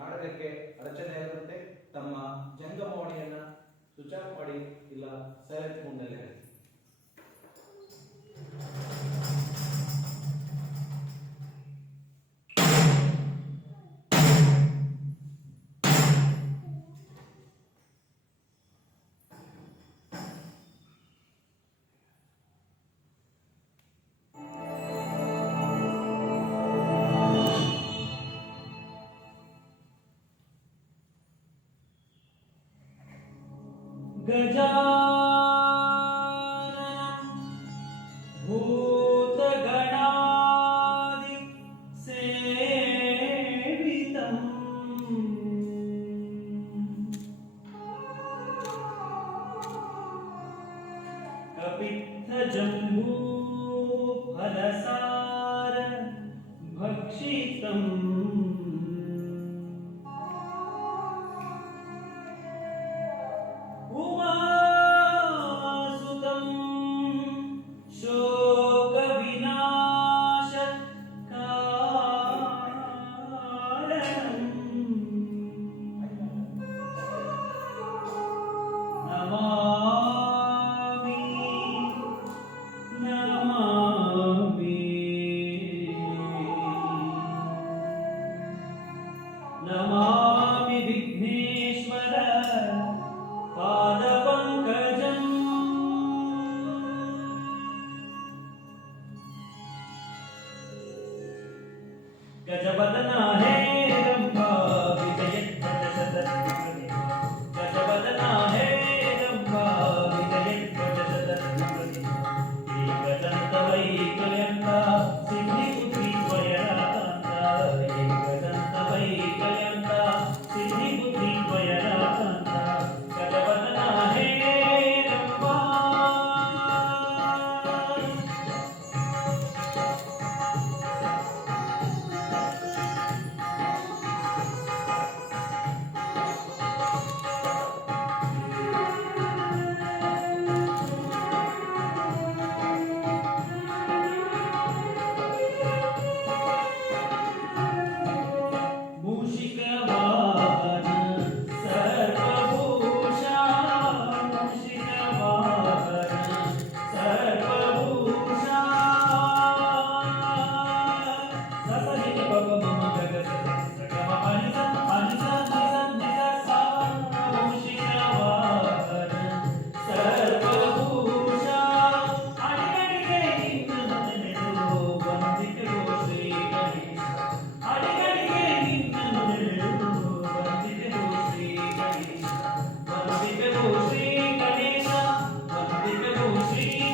ನಾಟಕಕ್ಕೆ ಅಡಚಣೆ ಆಗದಂತೆ ತಮ್ಮ ಜಂಗಮವಾಣಿಯನ್ನ ಸ್ವಿಚ್ ಆಫ್ ಮಾಡಿ ಇಲ್ಲ ಸೈಲೆಂಟ್ ಮೋಡ್ನಲ್ಲಿ गजाननं भूतगणादि सेवितम् कपित्थजम्बूफलसार भक्षितम् नमामि विघ्नेश्वर पादपङ्कजम् गजवदना हे रम्भा विजयध्वजसदर्शने गजवदना हे रम्भा विजयध्वजसदर्शने एकदन्तवैकयन्त सिद्धिबुद्धि द्वयराकान्त एकदन्तवैकयन्त सिद्धिबुद्धि द्वयराकान्त गजवदना हे Rambha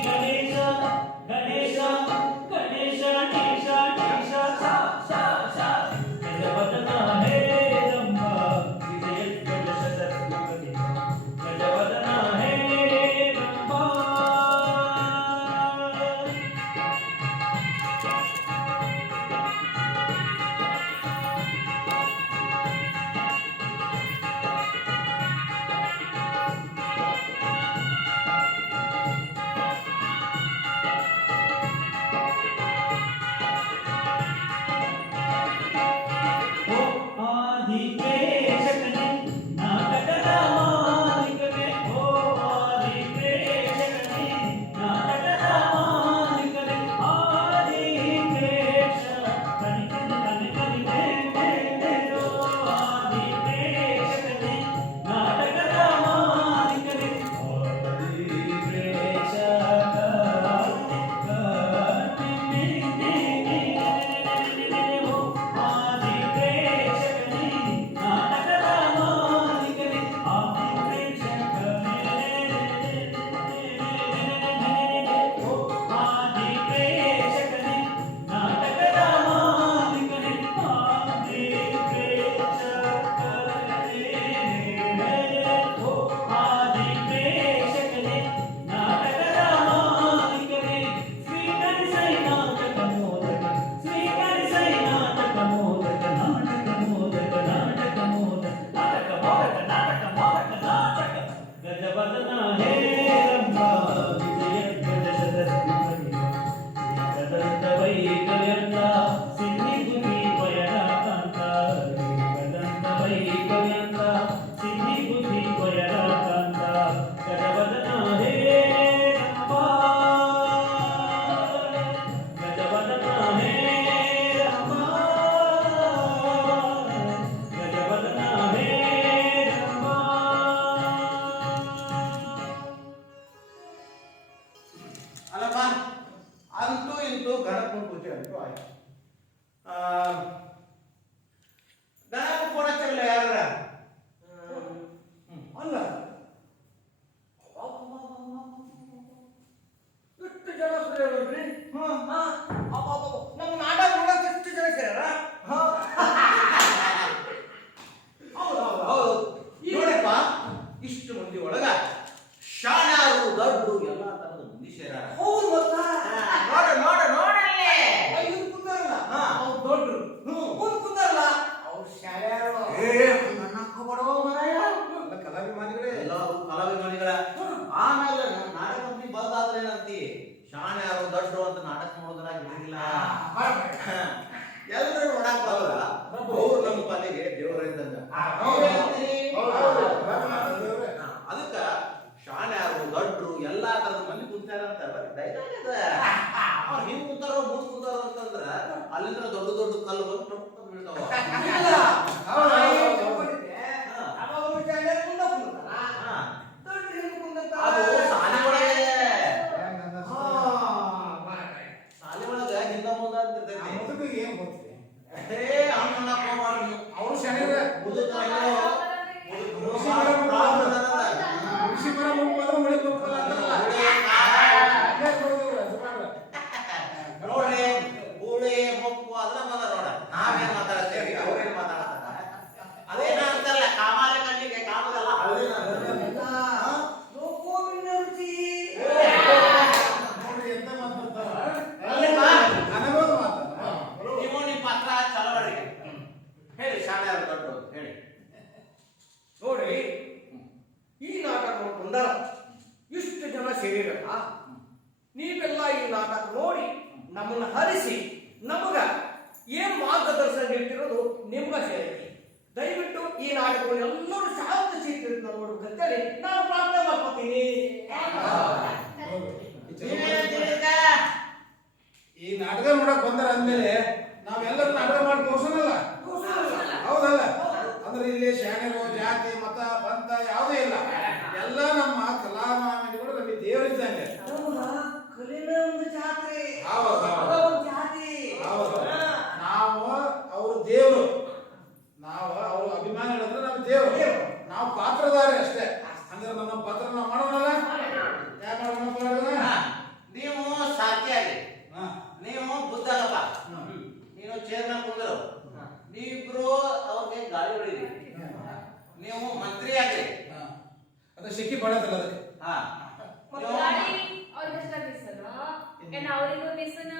Ganesha, Ganesha, Ganesha, Ganesha, Ganesha, ಟೊಪ್ ಅಂತ ಬೀಳ್ತಾವ. ಇಲ್ಲ. ಹೌದು, ನಾ ಏನ್ ಹೌದು. ತಿಳ್ಕೊಂಡಿದ್ದೆ? ಹಾ. ಅವಾಗ ಅವ್ರು ಜಾಗ ಮುಂದೆ ಕುಂದ್ರಲ್ಲ. ಹಾ. ದೊಡ್ಡ ಹಿಂದೆ ಕುಂದಿರ್ತಾರ. ಅದು ಸಾಲಿ ಒಳಗೆ ಹಾ, ಬಾಯ್. ಸಾಲಿ ಒಳಗೆ ಹಿಂದ ಮುಂದ ಅಂತ ಆ ಇರ್ತೈತಿ. ಮುದುಕಿಗೆ ಏನ್ ಗೊತ್ತಿದೆ? ಏ ಹಂಗಲ್ಲ ಹೋಗ್ಬಾರ್ದು ನೀವು. ಅವ್ರು ಶನಿವಾರ ಮುದುಕ ಕೃಷಿ ಮರ ಮುಗ್ಗೋದ್ರೆ ಮಳೆ ಮುಗ್ಗಲ್ಲ ಅಂತಾರಲ್ಲ. ಹಂಗೆ ಕೊಡೋದಿಲ್ಲ, ಸುಮಾರು. ನೋಡ್ರಿ ಗೂಳಿ ಮುಪ್ಪು ಅದ್ರ ಬಂದ ನೋಡ ನಾವೇನ್ ಮಾತಾಡ್ತೇವಿ ಅವ್ರೇನ್ ಮಾತಾಡ್ತಾರ ಅದೇನ ಅಂತಾರಲ್ಲ ಕಾಮಾಲೆ ಕಣ್ಣಿಗೆ ಕಾಮದಲ್ಲ ಇಲ್ಲ. ಲೋಕೋಮಿನ ರುಚಿ. ನೋಡ್ರಿ ಎಂತ ಮಾತಾಡ್ತಾರ. ಅಲ್ಲಮ್ಮ? ಅನುಭವ ಮಾತಾಡ. ನೀವು ನಿಮ್ಮ ಪತ್ರ ಚಲವಡಿ ಹೇಳಿ ಶಾಲೆ ಅವ್ರು ದೊಡ್ಡವರು ಹೇಳಿ. ನೋಡ್ರಿ ಈ ನಾಟಕ ನೋಡ್ಕೊಂಡಾರ ಇಷ್ಟು ಜನ ಸೇರಿರಲ್ಲ. ನೀವೆಲ್ಲ ಈ ನಾಟಕ ನೋಡಿ ನಮ್ಮನ್ನ ಹರಿಸಿ ನಮಗ ಏನ್ ಮಾರ್ಗದರ್ಶನ ನೀಡ್ತಿರೋದು ನಿಮ್ಗ ಸೇರಿ. ದಯವಿಟ್ಟು ಈ ನಾಟಕವನ್ನು ಎಲ್ಲರೂ ಶಾಂತ ಚಿತ್ರದಿಂದ ನೋಡ್ಬೇಕಂತೇಳಿ ನಾನು ಪ್ರಾರ್ಥನೆ ಮಾಡ್ಕೊತೀನಿ. ಈ ನಾಟಕ ನೋಡಕ್ ಬಂದಾರ ಅಂದ್ಮೇಲೆ ನಾವೆಲ್ಲರೂ ನಾಟಕ ಮಾಡಿ ತೋರ್ಸೋಣಲ್ಲ. ಹೌದಲ್ಲ? ಅಂದ್ರೆ ಇಲ್ಲಿ ಶಾಣೆರು ಜಾತಿ ಮತ ಪಂಥ ಯಾವುದೇ ಇಲ್ಲ. ಎಲ್ಲ ನಮ್ಮ ಕಲಾಮಾಮಿಗಳು ನಮಗೆ ದೇವರಿದ್ದಂಗೆ. ನಮಗ ಕಲಿನ ಒಂದು ಜಾತ್ರೆ. ಹೌದು, ಹೌದು. ಅದ ಒಂದು ಜಾತಿ. ಹೌದು. ನಾವು ಅವ್ರ ದೇವರು, ನಾವು ಅವ್ರ ಅಭಿಮಾನಿಗಳಂದ್ರೆ ನಮ್ಮ ದೇವರು. ನಾವು ಪಾತ್ರಧಾರಿ ಅಷ್ಟೇ. ಅಂದ್ರೆ ನಮ್ಮ ಪಾತ್ರ ನಾವು ಮಾಡೋಣಲ್ಲ. ಯಾಕೆ ಮಾಡೋಣ? ನೀವು ಸಾಧ್ಯಾಗಿ ಹಾ. ನೀವು ಬುದ್ಧಗಪ್ಪ ನೀನು ಚೇರ್ನ ಕುಂದರು ನೀವಿಬ್ರು ಅವ್ರಿಗೆ ಗಾಳಿ ಹೊಡೀರಿ. ನೀವು ಮಂತ್ರಿ ಆಗ್ರಿ. ಅದು ಸಿಕ್ಕಿ ಪಡೋದಿಲ್ಲ ಅದಕ್ಕೆ. ಹಾ ಮತ್ತ್ ಗಾಡಿ ಅವ್ರಿಗಷ್ಟ ಮಿಸ್ಸನ ಏನ್ ಅವ್ರಿಗೂ ಮಿಸ್ಸನ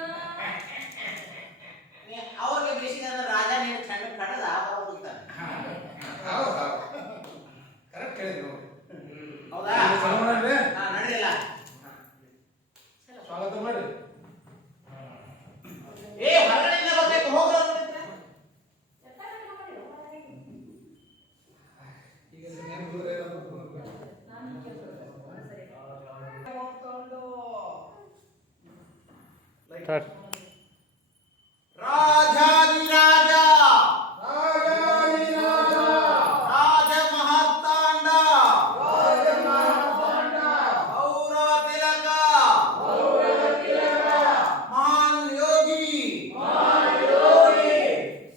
ಅವ್ರಿಗೆ ಬೇಸಿಗೆ ರಾಜ ನೀನು ಚಂದ ಕಡದ ಹೋಗ್ತಾನೆ. ಹೌದು, ಹೌದು. ಕರೆಕ್ಟ್ ಹೇಳಿದ್ರು ನೋಡಿ. ಹೌದಾ? ಚಾಲು ಮಾಡ್ರಿ. ಹಾ ನಡೆಯಲ್ಲ. ಸ್ವಾಗತ ಮಾಡ್ರಿ. ಏ ಹೊರಗಡೆಯಿಂದ ಬರ್ಬೇಕು ಹೋಗ್ರ ಈಗ ನೆನಪು ಬಿದ್ರೆ ಏನಾದ್ರು ಬರ್ಬೇಕು. ನಾನು ಸರಿ ನೋಡ್ಕೊಂಡು ರಾಜಾದಿರಾಜ ರಾಜಾಧಿರಾಜ, ರಾಜ ಮಹಾತಾಂಡ ರಾಜಮಾರ್ತಾಂಡ, ಔರ ತಿಲಕ ಗೌರವ ತಿಲಕ, ಮಹಾನ್ ಯೋಗಿ ಮಹಾಯೋಗಿ,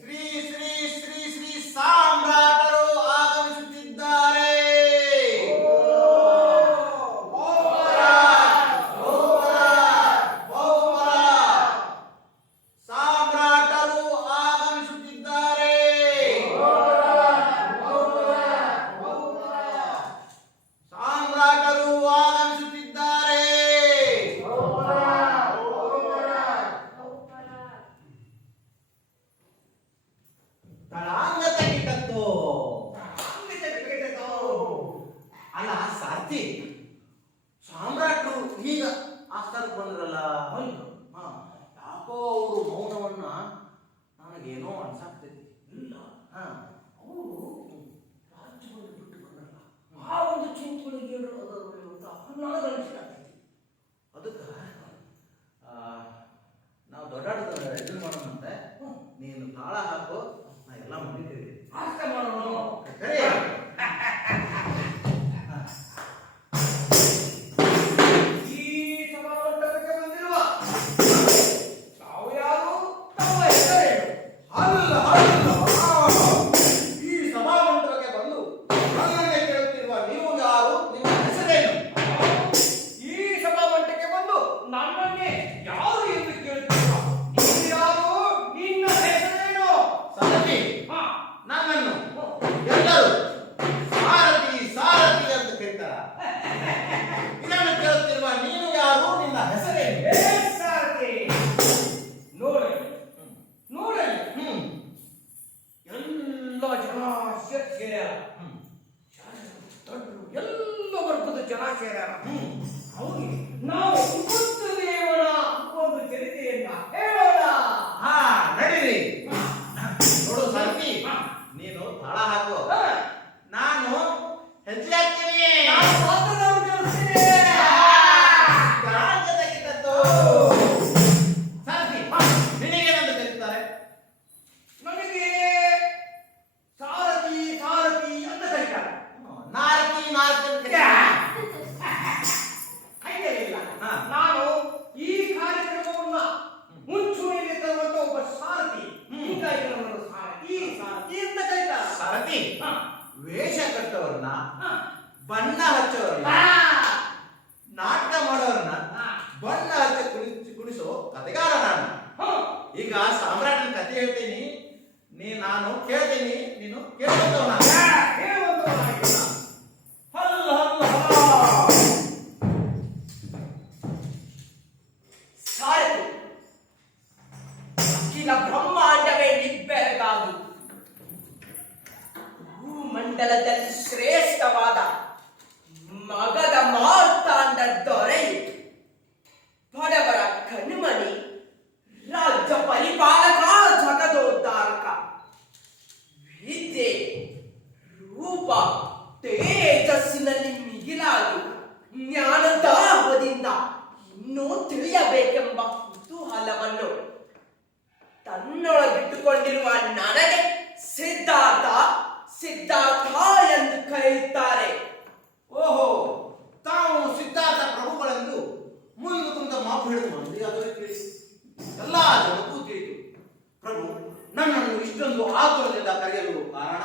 ಶ್ರೀ ಶ್ರೀ ಶ್ರೀ ಶ್ರೀ ಸಾಮ್ರಾಟರು ಆಗಮಿಸುತ್ತಿದ್ದಾರೆ. ಸಾಮ್ರಾಟರು ಆಗಮಿಸುತ್ತಿದ್ದಾರೆ. ಸಾಮ್ರಾಟರು ಆಗಮಿಸುತ್ತಿದ್ದಾರೆ. ತಳಾಂಗ ತೆಗಿತತ್ತು. ಅಲ್ಲ ಸಾರ್ಥಿ ಸಾಮ್ರಾಟರು ಈಗ ಆಸ್ಥಾನಕ್ಕೆ ಬಂದ್ರಲ್ಲ ಹಾ, ಯಾಕೋ ಅವರು ಮೌನವನ್ನ ನನಗೇನೋ ಅನ್ಸಾಗ್ತೈತಿ. ಇಲ್ಲ ಹಾ ಅವರು ರಾಜ್ಯವನ್ನು ಬಿಟ್ಟು ಬಂದ್ರಲ್ಲ, ಆ ಒಂದು ಚಿಂತನೆಗೆ ಅಂತ ನನಗನ್ನಿಸ್ಲಾಗ್ತೈತಿ. ಅದಕ್ಕೆ ನಾವು ದೊಡ್ಡಾಟದ ಇದು ಮಾಡೋಣಂತೆ. ನೀನು ತಾಳ ಹಾಕು, ನಾ ಎಲ್ಲ ಮುಗಿತೀವಿ. ಅಷ್ಟೇ ಮಾಡೋಣ. ಸರಿ ಈ ಸಭಾಮಂಟಪಕ್ಕೆ ಬಂದಿರುವ ತಾವು ಯಾರು, ತಮ್ಮ ಹೆಸರೇನು? ಅಲ್ಲ ಅಲ್ಲ ಈ ಸಭಾಮಂಟಪಕ್ಕೆ ಬಂದು ನನ್ನನ್ನೇ ಕೇಳುತ್ತಿರುವ ನೀವು ಯಾರು, ನಿಮ್ಮ ಹೆಸರೇನು? ಈ ಸಭಾಮಂಟಪಕ್ಕೆ ಬಂದು ನನ್ನನ್ನೇ ಯಾರು ಎಂದು ಕೇಳುತ್ತಿರುವ ನೀನು ಯಾರು, ನಿನ್ನ ಹೆಸರೇನು? ಸರತಿ ಹಾ, ನನ್ನನ್ನು ಹಾ. ನಾನು ಕೇಳ್ತೀನಿ, ನೀನು ಕೇಳ್ಕೊಂಡವನ. ಹೇಳುವಂತವನಾಗಿಲ್ಲ. ಹಲ್ಲ ಹಲ್ಲ ಹಲ್ಲ. ಸಾರಥಿ, ಅಖಿಲ ಬ್ರಹ್ಮಾಂಡವೇ ನಿಬ್ಬೆರಗಾದು ಭೂಮಂಡಲದಲ್ಲಿ ಶ್ರೇಷ್ಠವಾದ ಮಗದ ಮಾರ್ತಾಂಡ ದೊರೆಯು ಬಡವರ ಕಣ್ಮಣಿ ರಾಜ್ಯ ಪರಿಪಾಲಕ ಜಗದೋದ್ಧಾರಕ ವಿದ್ಯೆ ರೂಪ ತೇಜಸ್ಸಿನಲ್ಲಿ ಮಿಗಿಲಾಗಿ ಜ್ಞಾನದಾಹದಿಂದ ಇನ್ನೂ ತಿಳಿಯಬೇಕೆಂಬ ಕುತೂಹಲವನ್ನು ತನ್ನೊಳಗಿಟ್ಟುಕೊಂಡಿರುವ ನನಗೆ ಸಿದ್ಧಾರ್ಥ ಸಿದ್ಧಾರ್ಥ ಎಂದು ಕರೆಯುತ್ತಾರೆ. ಓಹೋ, ತಾವು ಸಿದ್ಧಾರ್ಥ ಪ್ರಭುಗಳೆಂದು ಮುಗಿದು ಕುಂತ ಮಾತು ಹೇಳಿದ ಮಂದಿ ಅದನ್ನು ತಿಳಿಸಿ ಎಲ್ಲ ಜಗಕ್ಕೂ ತಿಳಿದು. ಪ್ರಭು, ನನ್ನನ್ನು ಇಷ್ಟೊಂದು ಆತುರದಿಂದ ಕರೆಯಲು ಕಾರಣ?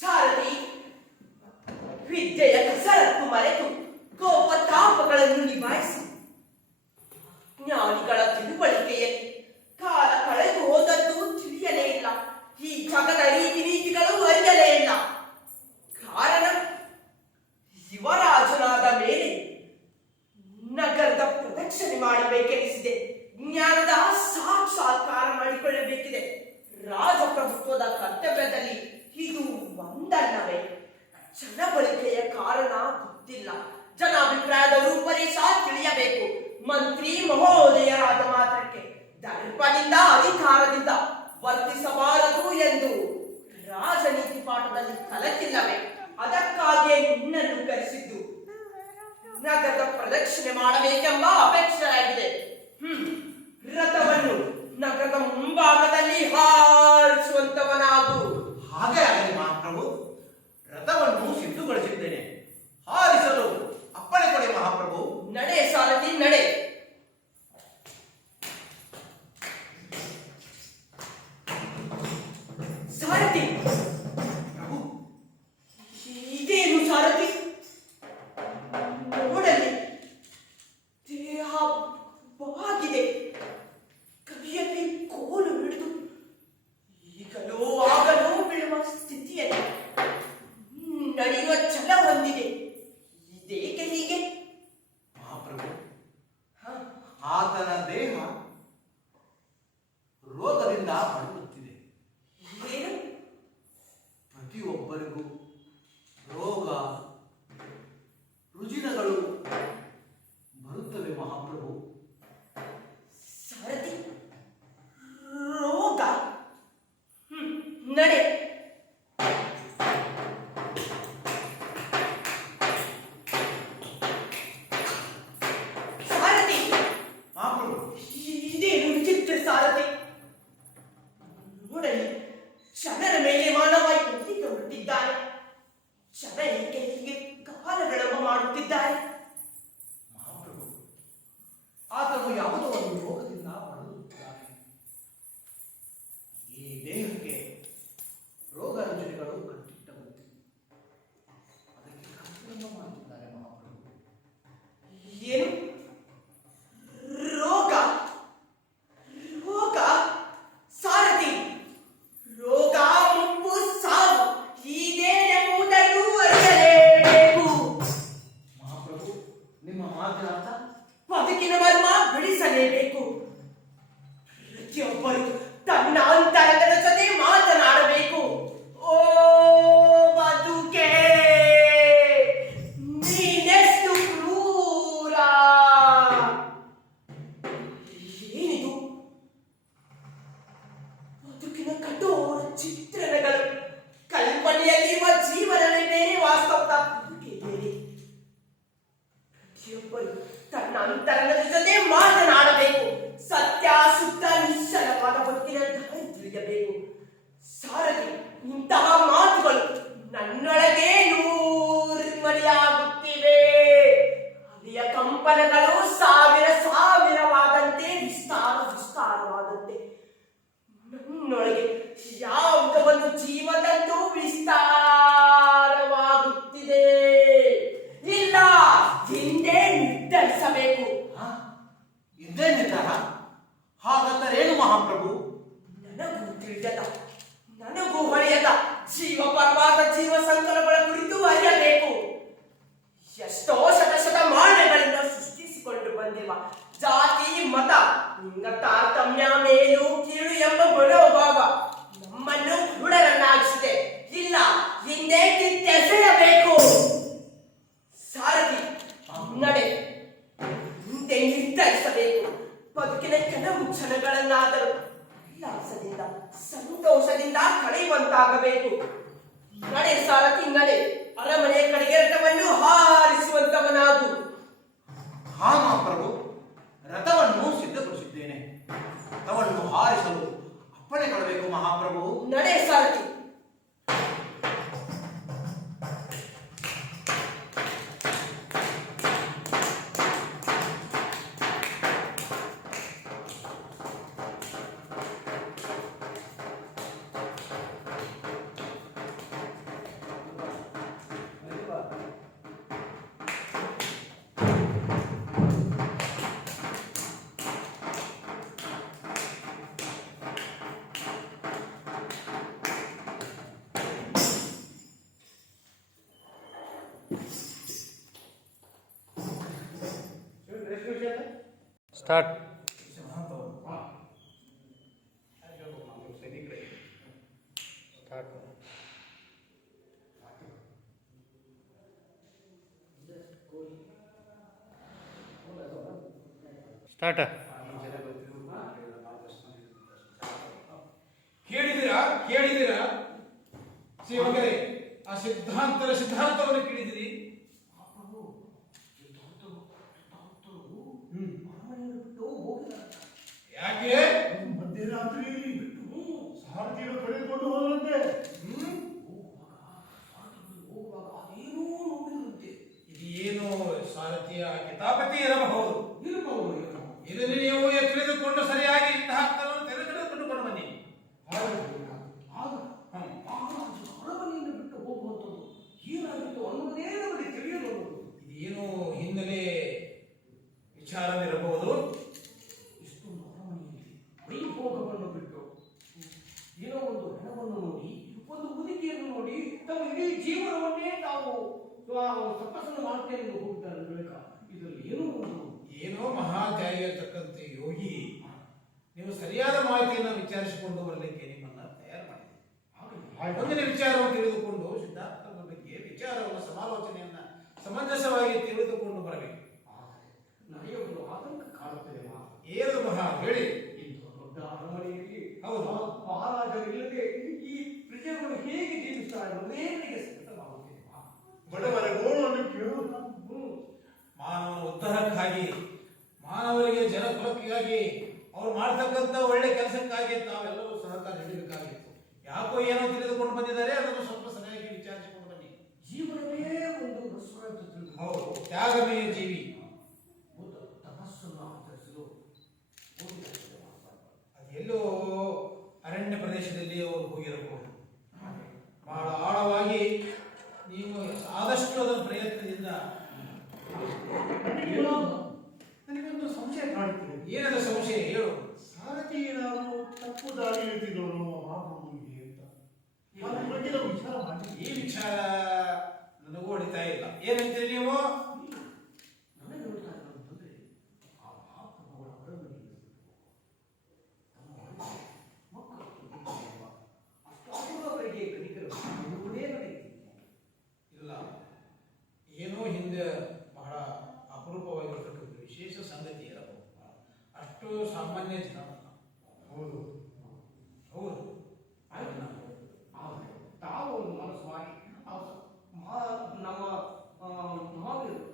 ಸಾರಥಿ, ವಿದ್ಯೆಯ ಕಸರತ್ತು ಮರೆತು ಕೋಪತಾಪಗಳನ್ನು ನಿಭಾಯಿಸಿ ಜ್ಞಾನಿಗಳ ತಿಳುವಳಿಕೆಯಲ್ಲಿ ಕಾಲ ಕಳೆದು ಹೋದದ್ದು ತಿಳಿಯಲೇ ಇಲ್ಲ. ಈ ಜಗದ ರೀತಿ ನೀತಿಗಳು ಅರಿಯಲೇ ಇಲ್ಲ. ಕಾರಣ, ಯುವರಾಜನಾದ ಮೇಲೆ ನಗರದ ಪ್ರದಕ್ಷಿಣೆ ಮಾಡಬೇಕೆನಿಸಿದೆ. ಜ್ಞಾನದ ಸಾಕ್ಷಾತ್ಕಾರ ಮಾಡಿಕೊಳ್ಳಬೇಕಿದೆ. ರಾಜಪ್ರಭುತ್ವದ ಕರ್ತವ್ಯದಲ್ಲಿ ಇದು ಒಂದಲ್ಲವೇ? ಜನಬಳಿಕೆಯ ಕಾರಣ ಗೊತ್ತಿಲ್ಲ. ಜನಾಭಿಪ್ರಾಯದ ರೂಪರೇಷ ತಿಳಿಯಬೇಕು. ಮಂತ್ರಿ ಮಹೋದಯರಾದ ಮಾತ್ರಕ್ಕೆ ದರ್ಪದಿಂದ ಅಧಿಕಾರದಿಂದ ವರ್ತಿಸಬಾರದು ಎಂದು ರಾಜನೀತಿ ಪಾಠದಲ್ಲಿ ಕಲಿತಿಲ್ಲವೇ? ಅದಕ್ಕಾಗಿಯೇ ನಿನ್ನನ್ನು ಕರೆಸಿದ್ದು. ನಗರದ ಪ್ರದಕ್ಷಿಣೆ ಮಾಡಬೇಕೆಂಬ ಅಪೇಕ್ಷೆಯಾಗಿದೆ. ರಥವನ್ನು ನಗರದ ಮುಂಭಾಗದಲ್ಲಿ ಹಾರಿಸುವಂತವನಾಗು. ಹಾಗೆ ಆಗಲಿ ಮಹಾಪ್ರಭು. ರಥವನ್ನು ಸಿದ್ಧಗೊಳಿಸಿದ್ದೇನೆ. ಹಾರಿಸಲು ಅಪ್ಪಣೆ ಕೊಡಿ ಮಹಾಪ್ರಭು. ನಡೆ ಸಾರಥಿ, ನಡೆ. ಸಾರಥಿ, ಪ್ರಭು, ಇದೇನು ಸಾರಥಿ? ನೋಡಲಿ, ದೇಹ ಬಾಗಿದೆ, ಕೈಯಲ್ಲಿ ಕೋಲು ಹಿಡಿದು ಈಗಲೋ ಆಗಲೋ ಬೀಳುವ ಸ್ಥಿತಿಯಲ್ಲಿ ನಡೆಯುವ ಛಲ ಹೊಂದಿದೆ. ಇದೇಕೆ ಹೀಗೆ? ಮಹಾಪ್ರಭು, ಆತನ ದೇಹ ರೋಗದಿಂದ ಬಳಲುತ್ತಿದೆ. ಏನು? ಪ್ರತಿಯೊಬ್ಬರಿಗೂ ರೋಗ ರುಜಿನಗಳು ಬರುತ್ತವೆ ಮಹಾಪ್ರಭು. ಸಾರಥಿ, ರೋಗ? ನಡೆ. ಸಾರಥಿ, ಮಹಾಪ್ರಭು, ಇದೇನು ವಿಚಿತ್ರ ಸಾರಥಿ? ನೋಡಲಿ, ಶನರ ಮೇಲೆ ಮಾನವ ಎಲ್ಲಿಗೆ ಹೊರಟಿದ್ದಾನೆ? ಶನ ಏಕೆ ಹೀಗೆ ಕಾಲಗಣಮ ಮಾಡುತ್ತಿದ್ದಾರೆ? ಮಹಾಪ್ರಭು, ಆತನು ಯಾವುದೋ ಒಂದು ರೋಗದಿಂದ ಬಳಲುತ್ತಿದ್ದಾನೆ. ಈ ದೇಹಕ್ಕೆ ರೋಗ ರುಜಿನಗಳು ಕಟ್ಟಿಟ್ಟವಂತೆ. ಅದಕ್ಕೆ ಕರ್ತವ್ಯ ಮಾಡುತ್ತಿದ್ದಾರೆ ಮಹಾಪ್ರಭು. ಏನು? ರೋಗ? ರೋಗ? ಸಾರಥಿ, ರೋಗ, ಮುಪ್ಪು, ಸಾವು ಇದೇನೆಂಬುದನ್ನು ಅರಿಯಲೇಬೇಕು. ಮಹಾಪ್ರಭು, ಅರಿಯದ ಜೀವ ಪರವಾದ ಜೀವ ಸಂಕಲಗಳ ಕುರಿತು ಅರಿಯಬೇಕು. ಎಷ್ಟೋ ಶತಶತಮಾನಗಳಿಂದ ಸೃಷ್ಟಿಸಿಕೊಂಡು ಬಂದಿರುವ ಜಾತಿ ಮತ ಲಿಂಗ ತಾರತಮ್ಯ ಮೇಲು ಕೀಳು ಎಂಬ ಮನೋಭಾವ ನಮ್ಮನ್ನು ಕುರುಡರನ್ನಾಗಿಸಿದೆ. ಇಲ್ಲ, ಹಿಂದೆ ಕಿತ್ತೆಸೆಯಬೇಕು. ಸಾರಥಿ ನಡೆ ಹಿಂದೆ ನಿರ್ಧರಿಸಬೇಕು. ಬದುಕಿನ ಕೆಲವು ಕ್ಷಣಗಳನ್ನಾದರೂ ಉಲ್ಲಾಸದಿಂದ ಸಂತೋಷದಿಂದ ಕಳೆಯುವಂತಾಗಬೇಕು. ನಡೆ ಸಾರಥಿ ನಡೆ, ಅರಮನೆ ಕಡೆಗೆ ರಥವನ್ನು ಹಾರಿಸುವಂತವನಾಗು. ಹಾ ಮಹಾಪ್ರಭು, ರಥವನ್ನು ಸಿದ್ಧಪಡಿಸಿದ್ದೇನೆ. ರಥವನ್ನು ಹಾರಿಸಲು ಅಪ್ಪಣೆ ಕೊಡಬೇಕು ಮಹಾಪ್ರಭು. ನಡೆ ಸಾರಥಿ. ಸ್ಟಾರ್ಟ್. ಸ್ಟಾರ್ಟ್. ಕೇಳಿದಿರಾ ಸೇವಕರೇ? ಆ ಸಿದ್ಧಾಂತವನ್ನು ಕೇಳಿದಿರಿ? ಯಾಕೆ ಮಧ್ಯರಾತ್ರಿಯಲ್ಲಿ ಬಿಟ್ಟು ಸಾರಥಿಯನ್ನು ಕಳೆದುಕೊಂಡು ಹೋದಂತೆ. ಇದೇನು ಸಾರಥಿಯ ಕಿತಾಪತಿ ಇರಬಹುದು. ಇದನ್ನು ನೀವು ತಿಳಿದುಕೊಂಡು ಸರಿಯಾಗಿ ಸಿದ್ಧಾಂತವನ್ನು ತೆಗೆದುಕೊಂಡು ಬನ್ನಿ. ಅರಮನೆಯನ್ನು ಬಿಟ್ಟು ಹೋಗುವಂಥದ್ದು ಏನಾಗಿತ್ತು ಅನ್ನೋದೇ ನಮಗೆ ತಿಳಿಯಲು. ಇದೇನು ಹಿನ್ನೆಲೆ ವಿಚಾರವಿರಬಹುದು. ಇಷ್ಟೊಂದು ಅರಮನೆಯಲ್ಲಿ ವೈಭೋಗವನ್ನು ಬಿಟ್ಟು ಏನೋ ಒಂದು ಹಣವನ್ನು ನೋಡಿ, ಒಂದು ಮುದುಕಿಯನ್ನು ನೋಡಿ, ತಮ್ಮ ಇಡೀ ಜೀವನವನ್ನೇ ತಾವು ತಪಸ್ಸನ್ನು ಮಾಡ್ತೇನೆ ಎಂದು ಹೋಗ್ತಾರೆ ಬಳಿಕ ಇದರಲ್ಲಿ ಏನೋ ಮಹಾತ್ಯಾಗಿರ್ತಕ್ಕಂಥ ಯೋಗಿ, ನೀವು ಸರಿಯಾದ ಮಾಹಿತಿಯನ್ನು ವಿಚಾರಿಸಿಕೊಂಡು ಬರಲಿಕ್ಕೆ ನಿಮ್ಮನ್ನ ತಯಾರು ಮಾಡಿದೆ. ಮುಂದಿನ ವಿಚಾರವನ್ನು ತಿಳಿದುಕೊಂಡು ಸಿದ್ಧಾಂತದ ಬಗ್ಗೆ ವಿಚಾರವನ್ನು ಸಮಾಲೋಚನೆಯನ್ನ ಸಮಂಜಸವಾಗಿ ತಿಳಿದುಕೊಂಡು ಬರಬೇಕು. ನನಗೆ ಒಂದು ಆತಂಕ ಕಾಡುತ್ತದೆ. ಏನು ಮಹಾ ಹೇಳಿ? ಇಂಥ ದೊಡ್ಡ ಅರಮನೆಯಲ್ಲಿ ಹೌದು, ಮಹಾರಾಜರಿಲ್ಲದೆ ಈ ಪ್ರಜೆಗಳು ಹೇಗೆ ಜೀವಿಸ್ತಾರೆ ಅನ್ನೋದೇ ನನಗೆ ಸಂಕಟವಾಗುತ್ತದೆ. ಬಡವರ ಗೋಳನ್ನು ಕೇಳುವುದು ಮಾನವನ ಉದ್ಧಾರಕ್ಕಾಗಿ, ಮಾನವರಿಗೆ ಜನಕುಲಕ್ಕಾಗಿ, ಅವ್ರು ಮಾಡ್ತಕ್ಕಂಥ ಒಳ್ಳೆ ಕೆಲಸಕ್ಕಾಗಿ ತಾವೆಲ್ಲರೂ ಸಹಕಾರ ನೀಡಬೇಕಾಗಿತ್ತು. ಯಾಕೋ ಏನೋ ತಿಳಿದುಕೊಂಡು ಬಂದಿದ್ದಾರೆ, ಅದನ್ನು ಸ್ವಲ್ಪ ಸರಿಯಾಗಿ ವಿಚಾರಿಸಿಕೊಂಡು ಬನ್ನಿ. ಜೀವನವೇ ಒಂದು ರಸ್ವ ಅಂತ ತಿಳಿದು ಹೌದು, ತ್ಯಾಗಮಯ ಜೀವಿ. ತಪಸ್ಸನ್ನು ಆಚರಿಸಲು ಅದೆಲ್ಲೋ ಅರಣ್ಯ ಪ್ರದೇಶದಲ್ಲಿ ಅವರು ಹೋಗಿರಬಹುದು. ಬಹಳ ಆಳವಾಗಿ ನೀವು ಆದಷ್ಟು ಅದರ ಪ್ರಯತ್ನದಿಂದ. ನನಗೊಂದು ಸಂಶಯ ಕಾಡುತ್ತದೆ. ಏನದ ಸಂಶಯ ಹೇಳು? ಸಾರಥಿ ಏನಾದರೂ ತಪ್ಪು ದಾರಿ ಇಳಿದಿದ್ದವರು ಮಹಾಪ್ರಭುವಿಗೆ ಅಂತ ಅದ್ರ ಬಗ್ಗೆ ನಾವು ವಿಚಾರ ಮಾಡಿದ್ವಿ. ಈ ವಿಚಾರ ನನಗೂ ಹೊಡಿತಾ ಇಲ್ಲ. ಏನಂತೀರಿ ನೀವು? ನನಗೆ ಹೇಳ್ತಾ ಇರೋದಂತಂದ್ರೆ ಆ ಮಹಾಪ್ರಭುಗಳ ಅರಮನೆಯಲ್ಲಿ ಅಷ್ಟಾವರಿಗೆ ಕಲಿಕರು ಇಲ್ಲ, ಏನೋ ಹಿಂದೆ ಬಹಳ ಅಪರೂಪವಾಗಿರ್ತಕ್ಕಂಥ ವಿಶೇಷ ಸಂಗತಿ ಇರಬಹುದು. ಅಷ್ಟು ಸಾಮಾನ್ಯ ಜನ ಹೌದು ಹೌದು. ಆದರೆ ತಾವು ಒಂದು ಮನಸ್ಸು ಮಾಡಿ ನಮ್ಮ ಮಹಾವೀರರು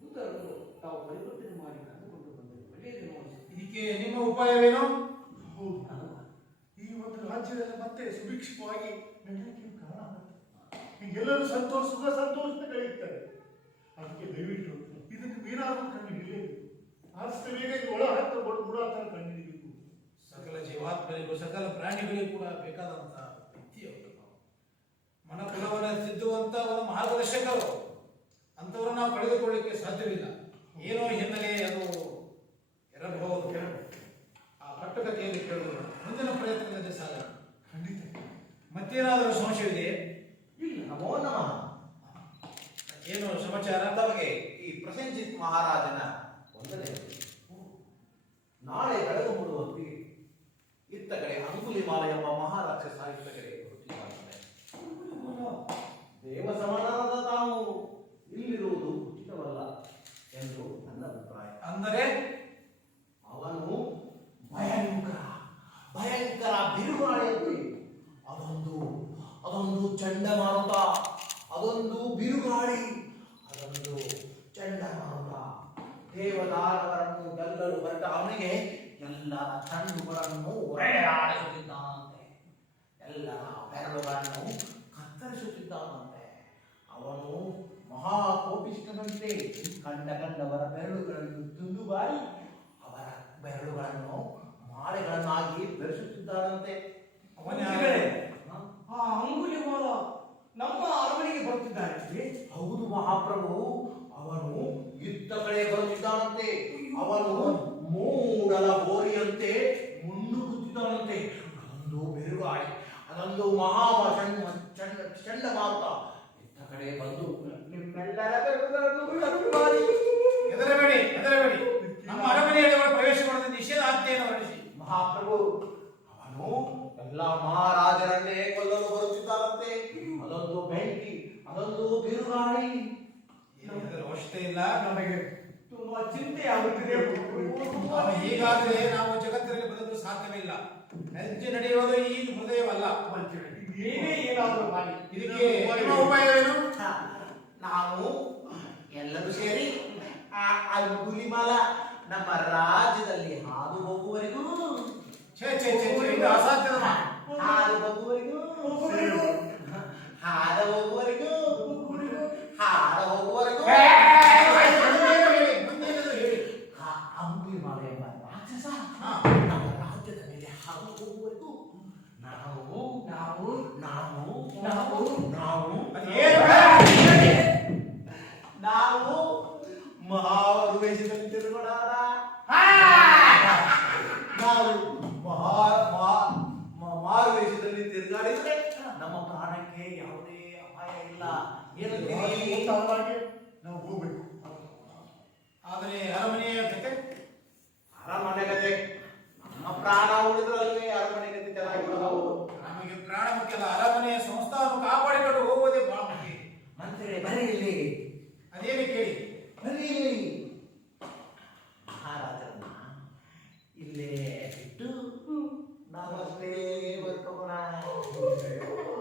ಬುದ್ಧರನ್ನು ತಾವು ಪರಿವರ್ತನೆ ಮಾಡಿ ಕರೆದುಕೊಂಡು ಬಂದರೆ ಒಳ್ಳೆಯದೇನೋ ಅನಿಸುತ್ತೆ. ಇದಕ್ಕೆ ನಿಮ್ಮ ಉಪಾಯವೇನು? ಹೌದು. ಈ ಒಂದು ರಾಜ್ಯದಲ್ಲಿ ಮತ್ತೆ ಸುಭಿಕ್ಷವಾಗಿ ನಡೆಯಲಿಕ್ಕೆ ಕಾರಣ ಆಗುತ್ತೆ. ಹೀಗೆಲ್ಲರೂ ಸುಖ ಸಂತೋಷದ ಕಳೆಯುತ್ತಾರೆ. ಅದಕ್ಕೆ ದಯವಿಟ್ಟು ಇದಕ್ಕೆ ಏನಾದರೂ ಕಂಡು ಹಿಡಿಯಬೇಕು. ಆದಷ್ಟು ಬೇಗ ಇದು ಒಳ ಹತ್ತ ಗುಡಾತರ ಕಂಡು ಹಿಡಿಯಬೇಕು. ಸಕಲ ಜೀವಾತ್ಮರಿಗೂ ಸಕಲ ಪ್ರಾಣಿಗಳಿಗೂ ಕೂಡ ಬೇಕಾದಂತಹ ವ್ಯಕ್ತಿಯವರು. ಮನಕುಲವನ್ನು ತಿದ್ದುವಂತ ಒಂದು ಮಾರ್ಗದರ್ಶಕರು. ಅಂಥವ್ರು ನಾವು ಪಡೆದುಕೊಳ್ಳಿಕ್ಕೆ ಸಾಧ್ಯವಿಲ್ಲ. ಏನೋ ಹಿನ್ನೆಲೆ ಅದು ಇರಬಹುದು. ಆ ಕಟ್ಟುಕತೆಯಲ್ಲಿ ಕೇಳುವುದು ಮುಂದಿನ ಪ್ರಯತ್ನದಲ್ಲಿ ಸಾಗ. ಖಂಡಿತ. ಮತ್ತೆ ಮತ್ತೇನಾದರೂ ಸಂಶಯವಿದೆ? ಇಲ್ಲ. ನಮೋ ನಮಃ. ಏನು ಸಮಾಚಾರ? ತಮಗೆ ಈ ಪ್ರಸೇನಜಿತ್ ಮಹಾರಾಜನ ವಂದನೆ. ನಾಳೆ ಬೆಳಗ್ಗೆ ಮೂಡುವ ಹೊತ್ತಿಗೆ ಇತ್ತ ಕಡೆ ಅಂಗುಲಿಮಾಲ ಎಂಬ ಮಹಾರಾಕ್ಷಸ ಇತ್ತ ಕಡೆ ಬರುತ್ತಿದ್ದಾನೆ. ದೇವ ಸಮಾನವಾದ ತಾವು ಇಲ್ಲಿರುವುದು ಉಚಿತವಲ್ಲ ಎಂದು ನನ್ನ ಅಭಿಪ್ರಾಯ. ಅಂದರೆ ಅವನು ಭಯಂಕರ ಬಿರುಗಾಳಿಯಲ್ಲಿ ಅದೊಂದು ಚಂಡಮಾರುತ, ಅದೊಂದು ಬಿರುಗಾಳಿ, ಅದೊಂದು ಚಂಡಮಾರುತ ದೇವದಾನವರನ್ನು ಗೆಲ್ಲಲು ಹೊರಟ ಅವನಿಗೆ ಎಲ್ಲರ ಕಣ್ಣುಗಳನ್ನು ಒರೆಯಾಡಿಸುತ್ತಿದ್ದಾನಂತೆ, ಎಲ್ಲರ ಬೆರಳುಗಳನ್ನು ಕತ್ತರಿಸುತ್ತಿದ್ದಾನಂತೆ. ಅವನು ಮಹಾಕೋಪಿಷ್ಠನಂತೆ ಕಂಡವರ ಬೆರಳುಗಳನ್ನು ತುಂಡುಬಾರಿ ಅವರ ಬೆರಳುಗಳನ್ನು ಮಾಲೆಗಳನ್ನಾಗಿ ಬೆರೆಸುತ್ತಿದ್ದಾನಂತೆ. ಮಂತ್ರಿಗಳೇ, ಆ ಅಂಗುಲಿಮಾಲ ನಮ್ಮ ಅರಮನೆಗೆ ಬರುತ್ತಿದ್ದಾನೆ. ಹೌದು ಮಹಾಪ್ರಭು, ಅವನು ಇತ್ತ ಕಡೆ ಬರುತ್ತಿದ್ದಾನಂತೆ. ಅವನು ಮೂಡಲ ಬೋರಿಯಂತೆ ಮುನ್ನುಗ್ಗುತ್ತಿದ್ದಾನಂತೆ. ಅದೊಂದು ಬಿರುಗಾಳಿ, ಅದೊಂದು ಚಂಡಮಾರುತ ಇತ್ತ ಕಡೆ ಬಂದು ನಿಮ್ಮೆಲ್ಲರ ಬೆರಳುಗಳನ್ನು ಕತ್ತರಿಸಿ ಹೆದರಬೇಡಿ. ನಮ್ಮ ಅರಮನೆಯಲ್ಲಿ ಪ್ರವೇಶ ಮಾಡದ ನಿಷೇಧ ಆಜ್ಞೆಯನ್ನು ಹೊರಡಿಸಿ. ಮಹಾಪ್ರಭು, ಅವನು ಎಲ್ಲ ಮಹಾರಾಜರನ್ನೇ ಕೊಲ್ಲಲು ಬರುತ್ತಿದ್ದಾರಂತೆ. ಅದೊಂದು ಬೆಂಕಿ, ಅದೊಂದು ಬಿರುಗಾಳಿ. ಇದರ ಅವಶ್ಯಕತೆ ಇಲ್ಲ. ನಮಗೆ ತುಂಬಾ ಚಿಂತೆ ಆಗುತ್ತಿದೆ. ಹೀಗಾದ್ರೆ ನಾವು ಜಗತ್ತಿನಲ್ಲಿ ಬದುಕಲು ಸಾಧ್ಯವಿಲ್ಲ. ಹೆಜ್ಜೆ ನಡೆಯುವುದು ಈ ಹೃದಯವಲ್ಲ. ನೀವೇ ಏನಾದರೂ ಮಾಡಿ. ಇದಕ್ಕೆ ನಿಮ್ಮ ಉಪಾಯವೇನು? ನಾವು ಎಲ್ಲರೂ ಸೇರಿ ಆ ಅಂಗುಲಿಮಾಲ ನಮ್ಮ ರಾಜ್ಯದಲ್ಲಿ ಹಾದು ಹೋಗುವವರೆಗೂ ಛೇ ಛೇ ಛೇ ಛೇ, ಇದು ಅಸಾಧ್ಯದ ಮಾತು. ಹಾದು ಹೋಗುವವರೆಗೂ ಹಾದ ಹೋಗುವವರೆಗೂ ಹಾದ ಹೋಗುವವರೆಗೂ ಮುಂದೇನಾದರೂ ಹೇಳಿ. ಆ ಅಂಗುಲಿಮಾಲ ಎಂಬ ರಾಕ್ಷಸ ನಮ್ಮ ರಾಜ್ಯದ ಮೇಲೆ ಹಾದು ಹೋಗುವವರೆಗೂ ನಾವು ನಾವು ನಾವು ನಾವು ನಾವು ನಾವು ಮಹಾವೇಷದಲ್ಲಿ ತಿರುಗೋಣ. ನಾವು ಮಾರುವೇಷದಲ್ಲಿ ತಿರುಗಾಡಿದ್ರೆ ನಮ್ಮ ಪ್ರಾಣಕ್ಕೆ ಯಾವುದೇ ಅಪಾಯ ಇಲ್ಲ. ಏನಂತೀರಿ? ನಾವು ಹೋಗ್ಬೇಕು. ಆದರೆ ಅರಮನೆಯ ಕತೆ ಅರಮನೆ ಗತೆ ನಮ್ಮ ಪ್ರಾಣ ಉಳಿದ್ರಲ್ವೇ ಅರಮನೆ ಗತೆ ಚೆನ್ನಾಗಿರೋದು. ನಮಗೆ ಪ್ರಾಣ ಮುಖ್ಯ ಅಲ್ಲ, ಅರಮನೆಯ ಸಂಸ್ಥಾನವನ್ನು ಕಾಪಾಡಿಕೊಂಡು ಹೋಗುವುದೇ ಬಹಳ ಮುಖ್ಯ. ಮಂತ್ರಿ ಬರೀ ಇಲ್ಲಿ, ಅದೇನು ಕೇಳಿ. ಬರೀ ಇಲ್ಲಿ. ಮಹಾರಾಜರನ್ನ ಇಲ್ಲೇ ಬಿಟ್ಟು ನಾವಷ್ಟೇ ಬರ್ಕೋಣ.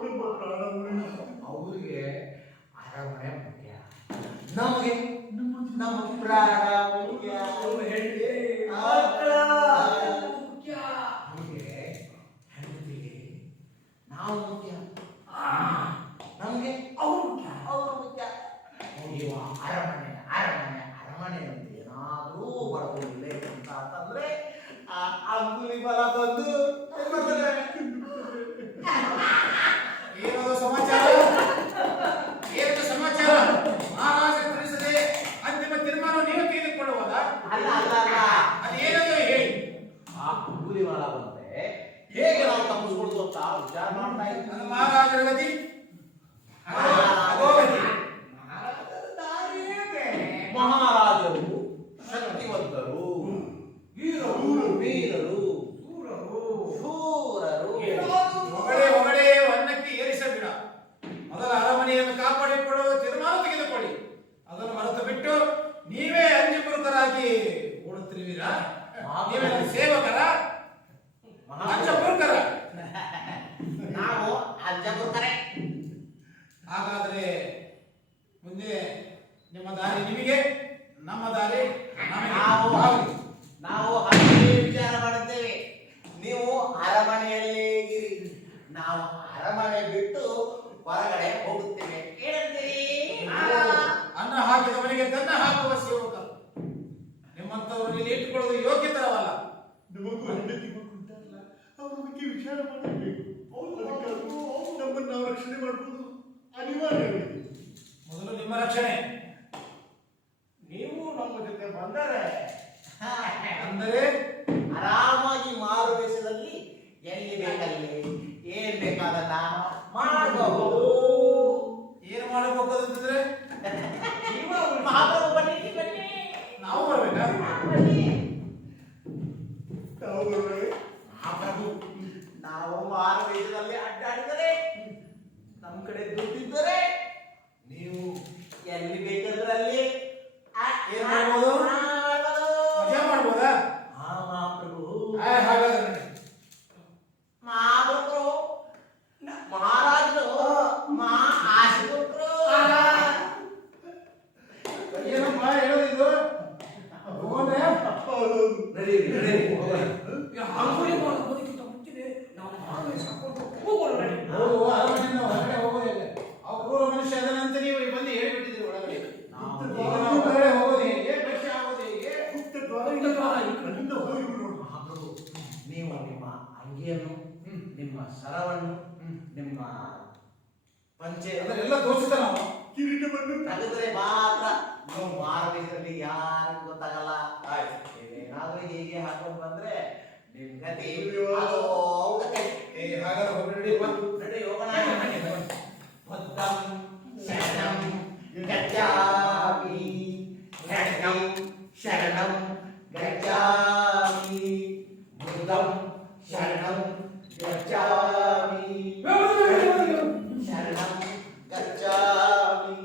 ನಮ್ಮ ಪ್ರಾಣ ಉಳಿಯಿತು. ಅವ್ರಿಗೆ ಅರಮನೆ ಮುಖ್ಯ, ನಮಗೆ ನಮ್ಮ ಪ್ರಾಣ ಮುಖ್ಯ. ಅವ್ರಿಗೆ ಹೆಂಡತಿಗೆ ನಾವು ಮುಖ್ಯ, ನಮಗೆ ಅವ್ರು ಮುಖ್ಯ. ನೀವು ಅರಮನೆ ಅಂತ ಏನಾದ್ರೂ ಬಡವಿಲ್ಲ ಅಂತಂದ್ರೆ ಆ ಅಂಗುಲಿಮಾಲ ಬಂದು ಏನದು ಸಮಾಚಾರ? ಏನು ಸಮಾಚಾರ? ಮಹಾರಾಜ ತಿಳಿಸದೆ ಅಂತಿಮ ತೀರ್ಮಾನ ನೀವು ತೆಗೆದುಕೊಳ್ಳುವುದಾ? ಅಲ್ಲ ಅದೇನದು ಹೇಳಿ. ಆ ಅಂಗುಲಿಮಾಲ ಬಂದ್ರೆ ಹೇಗೆ ನಾವು ತಪ್ಪಿಸ್ಕೊಳ್ದು ಅಂತ ವಿಚಾರ ಮಾಡ್ತಾ ನನ್ನ ಇದ್ದೀವಿ. ಮಹಾರಾಜರ ಗತಿ ಮಹಾರಾಜರು ಶಕ್ತಿವಂತರು, ವೀರರು, ಶೂರರು. ಹೊಗಡೆ ಅನ್ನಕ್ಕೆ ಏರಿಸಬೇಡ. ಮೊದಲ ಅರಮನೆಯನ್ನು ಕಾಪಾಡಿಕೊಳ್ಳುವ ತೀರ್ಮಾನ ತೆಗೆದುಕೊಳ್ಳಿ. ಅದನ್ನು ಮರೆತು ಬಿಟ್ಟು ನೀವೇ ಅಂಜಪುರಕರಾಗಿ ಓಡುತ್ತಿರುವಿರಾ? ನೀವೇ ಸೇವಕರ ಅಂಜಪುರಕರ? ನಾವು ಅಜ್ಜಪುರಕರೇ. ಹಾಗಾದ್ರೆ ಮುಂದೆ ನಿಮ್ಮ ದಾರಿ ನಿಮಗೆ, ನಮ್ಮ ದಾರಿ ನಮಗೆ. ನಾವು ಹಾಗೆ ವಿಚಾರ ಮಾಡುತ್ತೇವೆ. ನೀವು ಅರಮನೆಯಲ್ಲೇ ಇರಿ, ನಾವು ಅರಮನೆ ಬಿಟ್ಟು ಹೊರಗಡೆ ಹೋಗುತ್ತೇವೆ. ಏನಂತೀರಿ? ಅನ್ನ ಹಾಕಿದವನಿಗೆ ತನ್ನ ಹಾಕುವ ಸೇವಕ. ನಿಮ್ಮಂತವರು ಇಲ್ಲಿ ಇಟ್ಟುಕೊಳ್ಳುವುದು ಯೋಗ್ಯತರವಲ್ಲ. ನಮಗೂ ಹೆಂಡತಿ ಮಕ್ಕಳುಂಟಾರಲ್ಲ, ಅವ್ರ ಬಗ್ಗೆ ವಿಚಾರ ಮಾಡಬೇಕು. ಅದಕ್ಕಾದ್ರೂ ನಮ್ಮನ್ನು ನಾವು ರಕ್ಷಣೆ ಮಾಡುವುದು ಅನಿವಾರ್ಯವಿದೆ. ಮೊದಲು ನಿಮ್ಮ ರಕ್ಷಣೆ. ನೀವು ನಮ್ಮ ಜೊತೆ ಬಂದರೆ ಅಂದರೆ ಆರಾಮಾಗಿ ಮಾರುವೇಷದಲ್ಲಿ ಎಲ್ಲಿ ಬೇಕಲ್ಲಿ ಏನ್ ಬೇಕಾ ಅದನ್ನ ಮಾಡಬಹುದು. ಏನು ಮಾಡಬೇಕು ಅಂತಂದ್ರೆ ಜೀವನ ಮಹಾಪ್ರಭು ಬನ್ನಿ ಬನ್ನಿ. ನಾವು ಬರ್ಬೇಕಾ? ತಾವು ಗುರುಗಳೇ, ಮಹಾಪ್ರಭು, ನಾವು ಮಾರುವೇಷದಲ್ಲಿ ಅಡ್ಡಾಡಿದರೆ ನಮ್ಮ ಕಡೆ ದುಡ್ಡಿದ್ದರೆ ನೀವು ಎಲ್ಲಿ ಬೇಕಾದ್ರಲ್ಲಿ ಏನ್ ಮಾಡ್ಬೋದು? ಮಜಾ ಮಾಡ್ಬೋದಾ? ಮಹಾಪ್ರಭು ಹಾಗಾದ್ರೆ ನೋಡಿ. ಮಹಾಪ್ರಭು ಮಹಾರಾಜರು ಆಶಿಕೊಟ್ರು. ಏನಪ್ಪ ಹೇಳೋದಿದು? ಹೋಗೋಣ್ರೆ? ನಡೀರಿ ನಡೀರಿ ಹೋಗೋಣ. ಅಂಗುಲಿ ಮಾಡೋದಕ್ಕಿಂತ ಮುಂಚೆ ನಾವು ಮಾನವೇಶ ಹಾಕೊಂಡು ಹೋಗೋಣ ನಡಿ. ಹೌದು, ಅರಮನೆಯಿಂದ ಹೊರಗಡೆ ಹೋಗೋದು ಹೇಗೆ? ಆ ಕ್ರೂರ ಮನುಷ್ಯ ಅದನ್ನಂತ ನೀವು ಬಂದು ಹೇಳ್ಬಿಟ್ಟಿದ್ರಿ ಒಳಗಡೆ. ಈಗ ನಾವು ಹೊರಗಡೆ ಹೋಗೋದು ಹೇಗೆ? ದೃಶ್ಯ ಆಗೋದು ಹೇಗೆ? ಗುಪ್ತ ದ್ವಾರದಿಂದ ಅಲ್ಲಿಂದ ಹೋಗಿಬಿಡೋಣ. ಮಹಾಪ್ರಭು, ನೀವು ನಿಮ್ಮ ಅಂಗಿಯನ್ನು, ನಿಮ್ಮ ಸರವನ್ನು, ನಿಮ್ಮ ಪಂಚೆ ಅದನ್ನೆಲ್ಲ ತೋರಿಸ್ತಾ ನಾವು ಕಿರೀಟವನ್ನು ತೆಗೆದ್ರೆ ಮಾತ್ರ ನೀವು ಮಾರುವೇಷದಲ್ಲಿ ಯಾರಿಗೂ ಗೊತ್ತಾಗಲ್ಲ. ನೀವೇನಾದ್ರೂ ಹೀಗೆ ಹಾಕೊಂಡು ಬಂದ್ರೆ ನಿಮ್ ಗತಿ ಅದೋ ಗತಿ. ಹಾಗಾದ್ರೆ ಹೊರಗಡೆ ಬಂದು ನಡಿ ಹೋಗೋಣ. ಬುದ್ಧಂ ಶರಣಂ ಗಚ್ಚಾಮಿ, ಖಡ್ಗಂ ಶರಣಂ ಗಚ್ಚಾಮಿ, ಬುದ್ಧಂ ಶರಣಂ ಗಚ್ಚಾಮಿ, ಶರಣಂ ಗಚ್ಚಾಮಿ.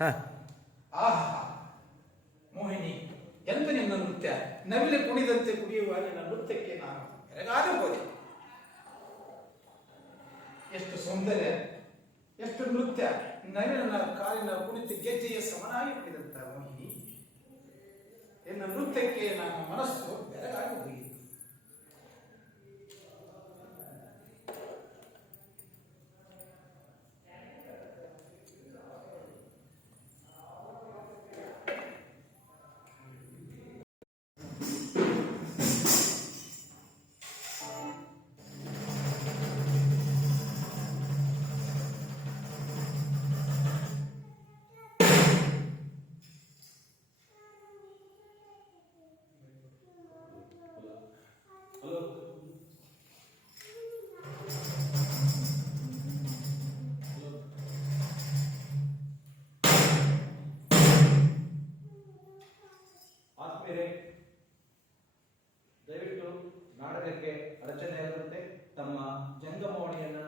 ಆಹಾ ಮೋಹಿನಿ, ಎಂತ ನಿನ್ನ ನೃತ್ಯ! ನವಿಲೆ ಕುಣಿದಂತೆ ಕುಣಿಯುವ ನಿನ್ನ ನೃತ್ಯಕ್ಕೆ ನಾನು ಬೆರಗಾಗಿ ಹೋದೆ. ಎಷ್ಟು ಸೌಂದರ್ಯ, ಎಷ್ಟು ನೃತ್ಯ! ನವಿಲನ ಕಾಲಿನ ಕುಣಿತ ಗೆಜ್ಜೆಯ ಸಮನಾಗಿ ಕುಣಿದಂತ ಮೋಹಿನಿ, ನಿನ್ನ ನೃತ್ಯಕ್ಕೆ ನನ್ನ ಮನಸ್ಸು ಬೆರಗಾಗಿ ಹೋಗಿತ್ತು. ಆತ್ಮೀಯರೇ, ದಯವಿಟ್ಟು ನಾಟಕಕ್ಕೆ ಅಡಚಣೆಯಾದಂತೆ ತಮ್ಮ ಜಂಗಮವಾಣಿಯನ್ನ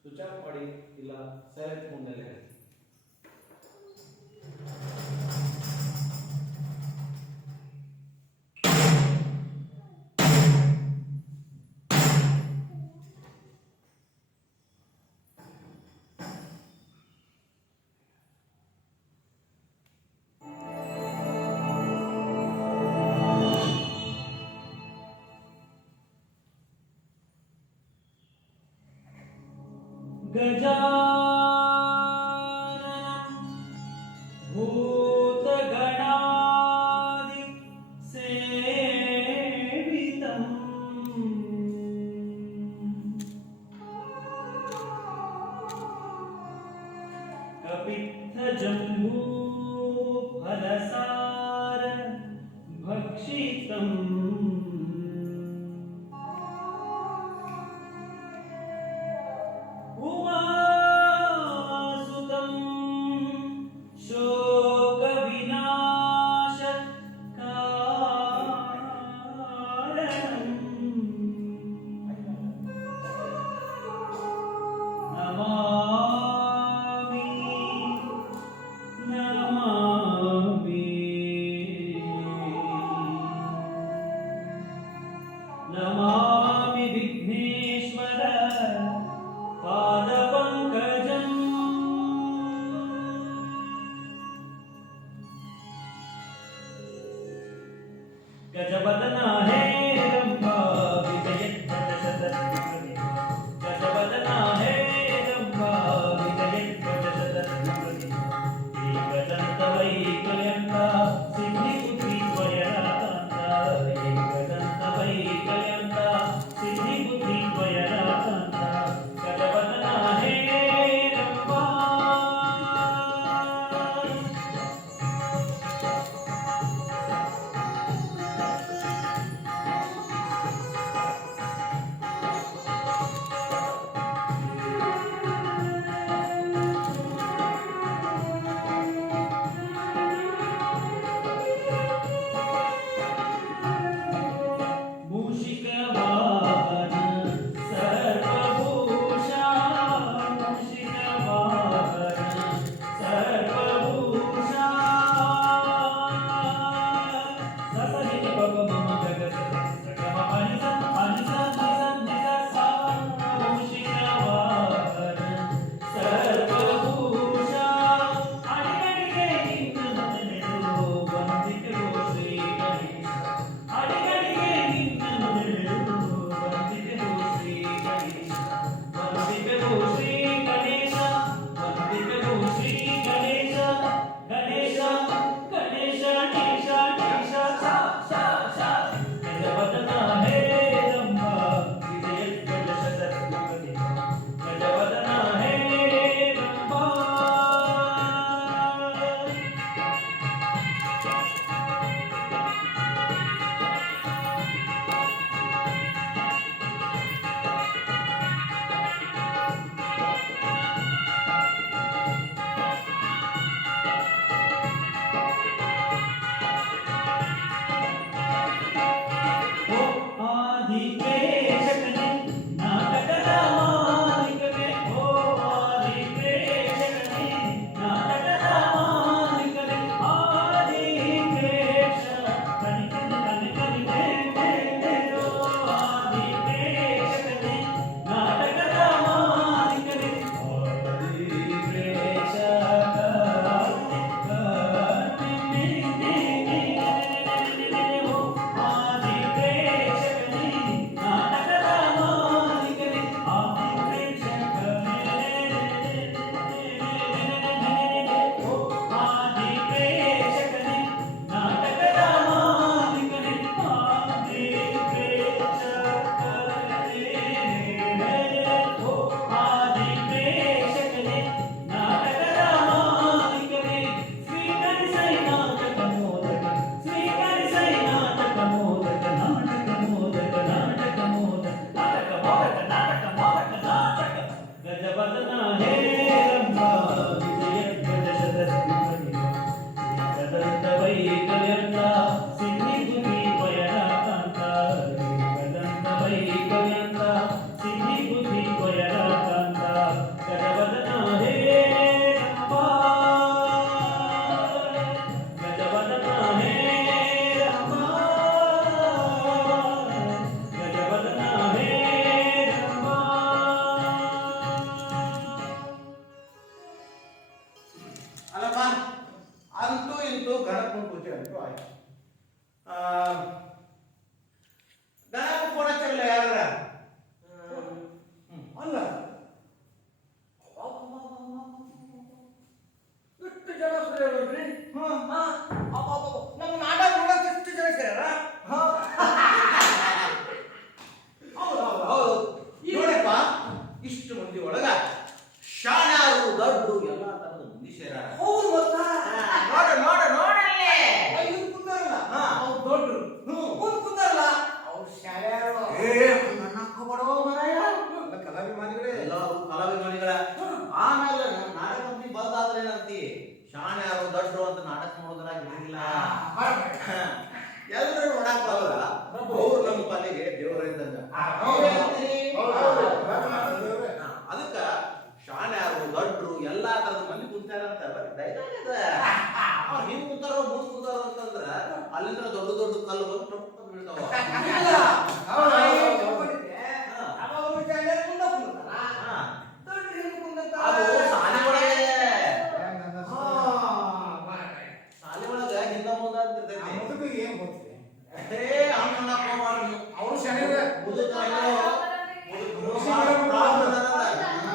ಸ್ವಿಚ್ ಆಫ್ ಮಾಡಿ, ಇಲ್ಲ ಸೈಲೆಂಟ್ ಮೋಡ್ನಲ್ಲಿ ಹಾಕಿ. गजाननं भूतगणादि सेवितं कपित्थजम्बूफलसार भक्षितम् उमासुतं शोकविनाशकारणम् नमामि नमामि नमामि विघ्नेश्वर पादपङ्कजम् गजवदना हे रम्भा विजयध्वजशतद्रुमणे गजवदना हे रम्भा विजयध्वजशतद्रुमणे एकदन्तवैकयन्त सिद्धिबुद्धिद्वयरान्त एकदन्तवैकयन्त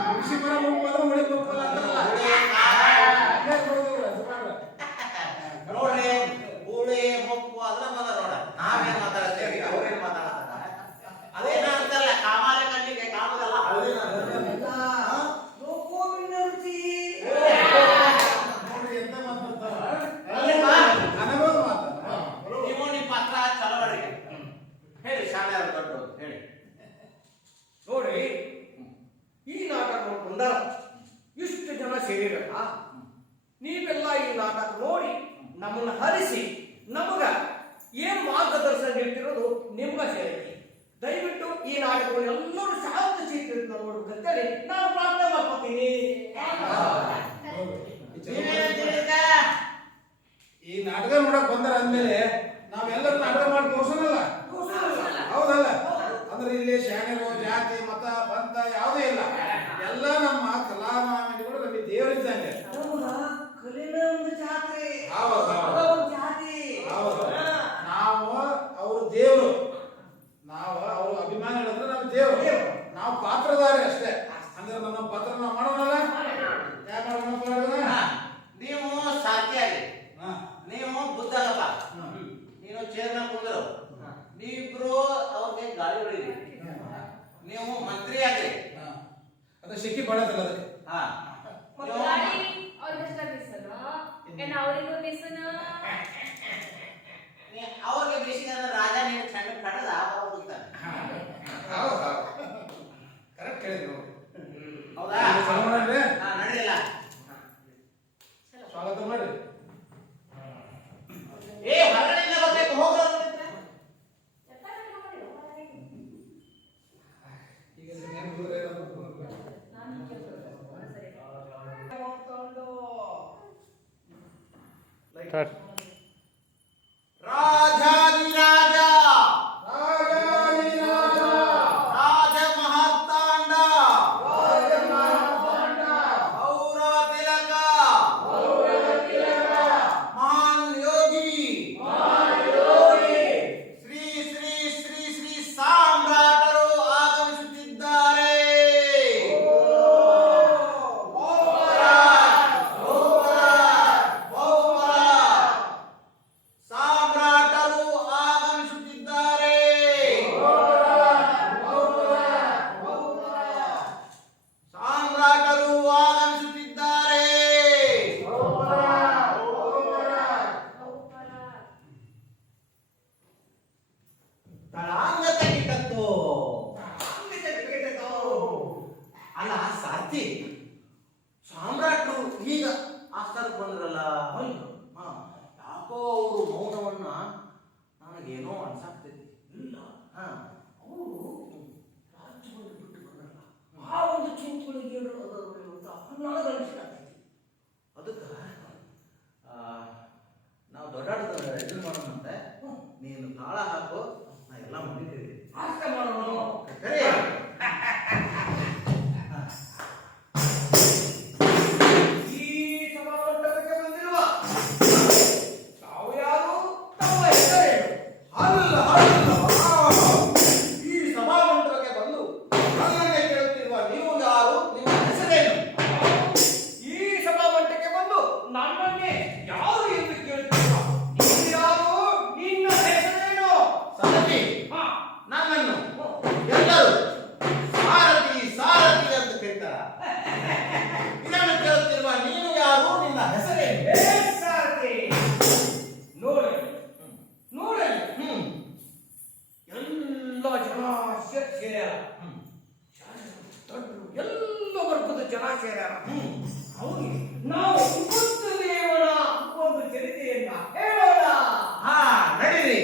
ಮುಗಿಸಿ ಬರೋ ಮುಪ್ಪು ಅಂದ್ರೆ ಉಳಿ ಮುಪ್ಪಲ್ಲ ಅಂತಾರಲ್ಲ. ಹಂಗೆ ನೋಡಿದ್ರು ಸುಮಾರು. ನೋಡ್ರಿ ಗೂಳಿ ಮೊಪ್ಪು ಅದ್ರ ಬಂದ ನೋಡ ನಾವೇನ್ ಮಾತಾಡ್ತೇವಿ ಅವ್ರೇನ್ ಮಾತಾಡ್ತಾರ ಅದೇನ ಅಂತಾರಲ್ಲ ಕಾಮಾಲೆ ಕಣ್ಣಿಗೆ ಕಾಮದಲ್ಲ ನೋಡ್ರಿ ಎಂತ ಮಾತಾಡ್ತಾರ. ಅಲ್ಲೇನಾ? ಅನುಭವ ಮಾತಾಡ್ತಾರ. ನೀವು ನಿಮ್ಮ ಪತ್ರ ಚಲವರಿಗೆ ಹೇಳಿ ಶಾಲೆ ದೊಡ್ಡ ಹೇಳಿ ನೋಡಿ ಈ ನಾಟಕ ನೋಡ್ಕೊಂಡಾರ ಇಷ್ಟು ಜನ ಸೇರಿರಲ್ಲ ನೀವೆಲ್ಲ ಈ ನಾಟಕ ನೋಡಿ ನಮ್ಮನ್ನ ಹರಿಸಿ ನಮಗ ಏನ್ ಮಾರ್ಗದರ್ಶನ ನೀಡ್ತಿರೋದು ನಿಮ್ಗ ಸೇರಿ ದಯವಿಟ್ಟು ಈ ನಾಟಕವನ್ನು ಎಲ್ಲರೂ ಶಾಂತ ಚಿತ್ರದಿಂದ ನೋಡ್ಬೇಕಂತೇಳಿ ನಾನು ಪ್ರಾರ್ಥನೆ ಮಾಡ್ಕೊತೀನಿ. ಈ ನಾಟಕ ನೋಡಕ್ ಬಂದಾರ ಅಂದ್ಮೇಲೆ ನಾವೆಲ್ಲರೂ ನಾಟಕ ಮಾಡಿ ತೋರ್ಸೋಣಲ್ಲ. ಹೌದಲ್ಲ? ಅಂದ್ರೆ ಇಲ್ಲಿ ಶಾಣೆರು ಜಾತಿ ಮತ ಪಂಥ ಯಾವುದೇ ಇಲ್ಲ. ಎಲ್ಲ ನಮ್ಮ ಕಲಾಮಾಮಿಗಳು ನಮಗೆ ದೇವರಿದ್ದಂಗೆ. ಹೌದು, ಹೌದು. ನಾವು ಅವರು ದೇವರು, ನಾವು ಅವ್ರ ಅಭಿಮಾನಿ ಹೇಳಿದ್ರೆ ನಾವು ದೇವರು, ನಾವು ಪಾತ್ರಧಾರಿ ಅಷ್ಟೇ. ಅಂದ್ರೆ ನಮ್ಮ ಪಾತ್ರ ನಾವು ಮಾಡೋಣಲ್ಲ. ಯಾಕೆ ಮಾಡೋಣ? ನೀವು ಸಾಧ್ಯಾಗಿ ನೀವು ಬುದ್ಧಗಪ್ಪ ನೀನು ಚೇರ್ನ ಕುಂದರು ನೀವಿಬ್ರು ಅವ್ರಿಗೆ ಗಾಳಿ ಹೊಡಿರಿ ನೀವು ಮಂತ್ರಿ ಆಗ್ರಿ ಅದು ಸಿಕ್ಕಿ ಬಡದಲ್ಲ ಅದಕ್ಕೆ. ಹಾ ಗಾಡಿ ಅವ್ರಿಗಷ್ಟ ಮಿಸ್ಸನು ಏನ ಅವರಿಗೂ ಮಿಸ್ಸನು ಅವ್ರಿಗೆ ಬೇಸಿಗೆ ರಾಜ ನೀವು ಚಂದ ಕಡದ ಹೋಗ್ತಾನೆ ಹೌದು, ಕರೆಕ್ಟ್ ಹೇಳಿದ್ರು. ಹೌದಾ ನೋಡ್ರಿ, ನಡೆಯಲ್ಲ ಸ್ವಾಗತ ಮಾಡಿ. ಏ ಹೊರಗಡೆಯಿಂದ ಬರ್ಬೇಕು ಹೋಗೋದು ಈಗ ಏನ್ ಹುಡುಗ್ರು ಏನೋ ಸ್ಟಾರ್ಟ್. ರಾಜಾದಿರಾಜ ರಾಜಾಧಿರಾಜ, ರಾಜ ಮಹಾತಾಂಡ ಗೌರ ತಿಲಕ ಮಹಾನ್ ಯೋಗಿ ಶ್ರೀ ಶ್ರೀ ಶ್ರೀ ಶ್ರೀ ಸಾಮ್ರಾಟರು ಆಗಮಿಸುತ್ತಿದ್ದಾರೆ ಸಾಮ್ರಾಟರು ಆಗಮಿಸುತ್ತಿದ್ದಾರೆ ಸಾಮ್ರಾಟರು ಆಗಮಿಸುತ್ತಿದ್ದಾರೆ ತಳಾಂಗ ತೆಗಿತತ್ತು ಅಲ್ಲ ಸಾರ್ಥಿ ಸಾಮ್ರಾಟರು ಈಗ ಆಸ್ಥಾನಕ್ಕೆ ಬಂದ್ರಲ್ಲ ಹಾ, ಯಾಕೋ ಅವರು ಮೌನವನ್ನ ನನಗೇನೋ ಅನ್ಸಾಕ್ತೈತಿ ಇಲ್ಲ ಹಾ ಅವರು ರಾಜ್ಯವನ್ನು ಬಿಟ್ಟು ಬಂದಲ್ಲ ಆ ಒಂದು ಚಿಂತನೆಗೆ ಏನು ಅದರಲ್ಲಿ ಅಂತ ನನಗೆ ಅನಿಸ್ಲಾಗ್ತೈತಿ. ಅದಕ್ಕೆ ನಾವು ದೊಡ್ಡ ಇದನ್ನ ಮಾಡೋಣಂತೆ ನೀನು ತಾಳ ಹಾಕು ನಾ ಎಲ್ಲ ಮುಗಿತೀವಿ ಅಷ್ಟೇ ಮಾಡೋಣ. ಈ ಸಭಾಮಂಟಪಕ್ಕೆ ಬಂದಿರುವ ತಾವು ಯಾರು, ತಮ್ಮ ಹೆಸರೇನು? ಅಲ್ಲ ಈ ಸಭಾಮಂಟಪಕ್ಕೆ ಬಂದು ನನ್ನನ್ನೇ ಕೇಳುತ್ತಿರುವ ನೀವು ಯಾರು ನಿಮ್ಮ ಹೆಸರೇನು ಈ ಸಭಾಮಂಟಪಕ್ಕೆ ಬಂದು ನನ್ನನ್ನೇ ಯಾರು ಎಂದು ಕೇಳುತ್ತಿರುವ ನೀನು ಯಾರು, ನಿನ್ನ ಹೆಸರೇನು? ಸಾರಥಿ ಹಾ, ನನ್ನನ್ನು ಎಲ್ಲರೂ ಸಾರಥಿ ಸಾರಥಿ ಅಂತ ಕರೀತಾರ ಇದನ್ನು ಕೇಳುತ್ತಿರುವ ನೀನು ಯಾರು ನಿನ್ನ ಹೆಸರೇನು ಏ ಸಾರಥಿ, ನೋಡಲಿ ನೋಡಲಿ ಎಲ್ಲ ಜನ ಸೇರ್ಯಾರ, ದೊಡ್ಡರು ಎಲ್ಲ ವರ್ಗದ ಜನ ಸೇರ್ಯಾರ. ಅವನಿಗೆ ನಾವು ಬುದ್ಧ ದೇವರ ಒಂದು ಚರಿತೆಯನ್ನ ಹೇಳೋಣ. ಹಾ ನಡೀರಿ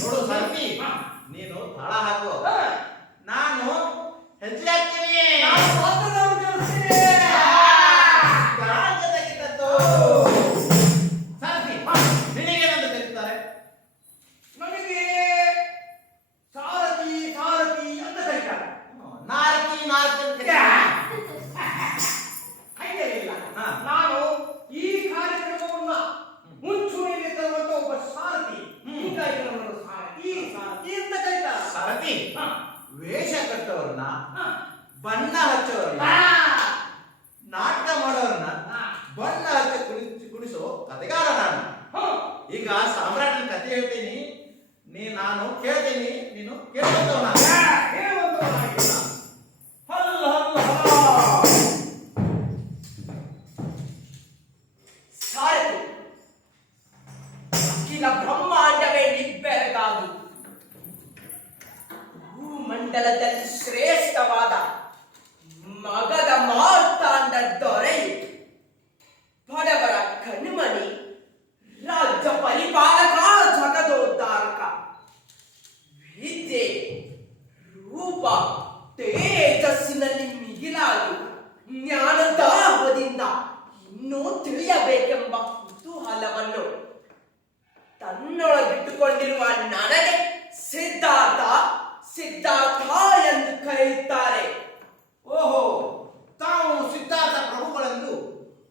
ನೋಡು ಸಾರಥಿ ನೀನು ತಾಳ ಹಾಕು ನಾನು ಹೆಜ್ಜೆ ಹಾಕ್ತೀನಿ ನಾನು ಪಾತ್ರವನ್ನು ಕಲಿಸ್ತೀನಿ. ಯಾಕೆ ತೆಗಿತದ್ದು? ಸಾರಥಿ ನಿನಗೇನಂತ ಕರೀತಾರೆ ನನಗೆ ಸಾರಥಿ ಸಾರಥಿ ಅಂತ ಕರೀತಾರೆ. ನಾರಕಿ ನಾರಕಿ ಅಂತ ಕರೀತಾರೆ. ಹಂಗೆ ಇಲ್ಲ, ಹಾ ಅಂತ ಕರೀತಾರ. ಸಾರಥಿ, ಹಾ. ವೇಷ ಕಟ್ಟೋರ್ನ, ಹಾ. ಬಣ್ಣ ಹಚ್ಚೋರ್ನ, ಆ. ನಾಟಕ ಮಾಡೋರ್ನ ಹಾ. ಬಣ್ಣ ಹಚ್ಚ ಕುಣಿಸೋ ಕಥೆಗಾರ ನಾನು. ಹಾ. ಈಗ ಸಾಮ್ರಾಟನ ಕಥೆ ಹೇಳ್ತೀನಿ, ನಾನು ಕೇಳ್ತೀನಿ, ನೀನು ಕೇಳ್ಕೊಂತವನ. ಹೇಳುವಂತವನಾಗಿಲ್ಲ. ಹಲ್ಲ ಹಲ್ಲ ಸಾರಥಿ, ಅಖಿಲ ಬ್ರಹ್ಮಾಂಡವೇ ನಿಬ್ಬೆರಗಾದು ಭೂಮಂಡಲದಲ್ಲಿ ಶ್ರೇಷ್ಠವಾದ ಮಗದ ಮಾರ್ತಾಂಡ ದೊರೆಯು ಬಡವರ ಕಣ್ಮಣಿ ರಾಜ್ಯ ಪರಿಪಾಲಕ ಜಗದೋದ್ಧಾರಕ ವಿದ್ಯೆ ರೂಪ ತೇಜಸ್ಸಿನಲ್ಲಿ ಮಿಗಿಲಾಗಿ ಜ್ಞಾನದಾಹದಿಂದ ಇನ್ನೂ ತಿಳಿಯಬೇಕೆಂಬ ಕುತೂಹಲವನ್ನು ತನ್ನೊಳಗಿಟ್ಟುಕೊಂಡಿರುವ ನನಗೆ ಸಿದ್ಧಾರ್ಥ ಎಂದು ಕರೆಯುತ್ತಾರೆ. ಓಹೋ, ತಾವು ಸಿದ್ಧಾರ್ಥ ಪ್ರಭುಗಳೆಂದು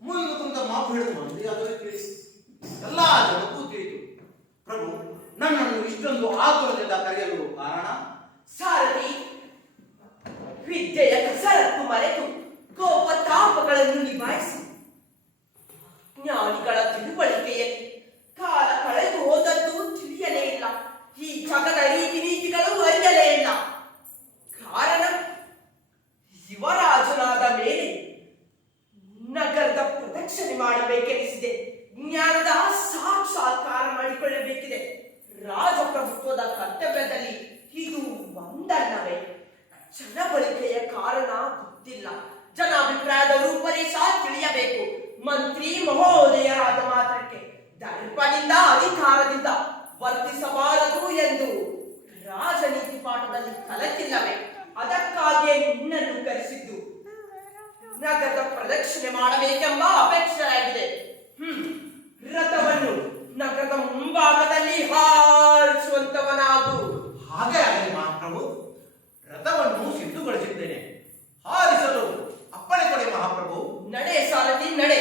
ಮುಗಿದು ಕುಂತ ಮಾತು ಹಿಡಿದು ಮಂದಿ ಅದರ ಕೇಳಿ ಎಲ್ಲ ಜನಕ್ಕೂ ತಿಳಿಯಿತು. ಪ್ರಭು ನನ್ನನ್ನು ಇಷ್ಟೊಂದು ಆತುರದಿಂದ ಕರೆಯಲು ಕಾರಣ? ಸಾರಥಿ, ವಿದ್ಯೆಯ ಕಸರತ್ತು ಮರೆತು ಕೋಪ ತಾಪಗಳನ್ನು ನಿಭಾಯಿಸಿ ಜ್ಞಾನಿಗಳ ತಿಳುವಳಿಕೆಯಲ್ಲಿ ಕಾಲ ಕಳೆದು ಹೋದದ್ದು ತಿಳಿಯಲೇ ಇಲ್ಲ. ಈ ಜಗದ ರೀತಿ ನೀತಿಗಳು ಅರಿಯಲೇ ಇಲ್ಲ. ಕಾರಣ, ಯುವರಾಜನಾದ ಮೇಲೆ ನಗರದ ಪ್ರದಕ್ಷಿಣೆ ಮಾಡಬೇಕೆನಿಸಿದೆ. ಜ್ಞಾನದ ಸಾಕ್ಷಾತ್ಕಾರ ಮಾಡಿಕೊಳ್ಳಬೇಕಿದೆ. ರಾಜಪ್ರಭುತ್ವದ ಕರ್ತವ್ಯದಲ್ಲಿ ಇದು ಒಂದಲ್ಲವೇ? ಜನಬಳಿಕೆಯ ಕಾರಣ ಗೊತ್ತಿಲ್ಲ. ಜನಾಭಿಪ್ರಾಯದ ರೂಪರೇಷ ತಿಳಿಯಬೇಕು. ಮಂತ್ರಿ ಮಹೋದಯರಾದ ಮಾತ್ರಕ್ಕೆ ದರ್ಪದಿಂದ ಅಧಿಕಾರದಿಂದ ವರ್ತಿಸಬಾರದು ಎಂದು ರಾಜನೀತಿ ಪಾಠದಲ್ಲಿ ಕಲಿತಿಲ್ಲವೇ? ಅದಕ್ಕಾಗಿಯೇ ನಿನ್ನನ್ನು ಕರೆಸಿದ್ದು. ನಗರದ ಪ್ರದಕ್ಷಿಣೆ ಮಾಡಬೇಕೆಂಬ ಅಪೇಕ್ಷೆಯಾಗಿದೆ. ರಥವನ್ನು ನಗರದ ಮುಂಭಾಗದಲ್ಲಿ ಹಾರಿಸುವಂತವನಾಗು. ಹಾಗೆ ಆಗಲಿ ಮಹಾಪ್ರಭು. ರಥವನ್ನು ಸಿದ್ಧಗೊಳಿಸಿದ್ದೇನೆ, ಹಾರಿಸಲು ಅಪ್ಪಣೆ ಕೊಡಿ ಮಹಾಪ್ರಭು. ನಡೆ ಸಾರಥಿ, ನಡೆ.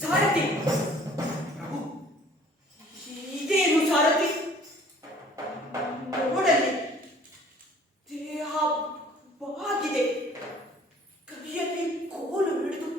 ಸಾರಥಿ, ಪ್ರಭು, ಇದೇನು ಸಾರಥಿ? ನೋಡಲಿ, ದೇಹ ಬಾಗಿದೆ, ಕೈಯಲ್ಲಿ ಕೋಲು ಹಿಡಿದು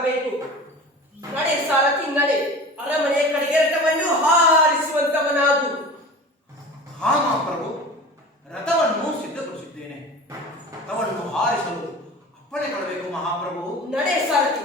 ಮಾಡಬೇಕು. ನಡೆ ಸಾರಥಿ ನಡೆ, ಅರಮನೆ ಕಡೆಗೆ ರಥವನ್ನು ಹಾರಿಸುವಂತವನಾಗು. ಹಾ ಮಹಾಪ್ರಭು, ರಥವನ್ನು ಸಿದ್ಧಪಡಿಸಿದ್ದೇನೆ. ರಥವನ್ನು ಹಾರಿಸಲು ಅಪ್ಪಣೆ ಕೊಡಬೇಕು ಮಹಾಪ್ರಭು. ನಡೆ ಸಾರಥಿ.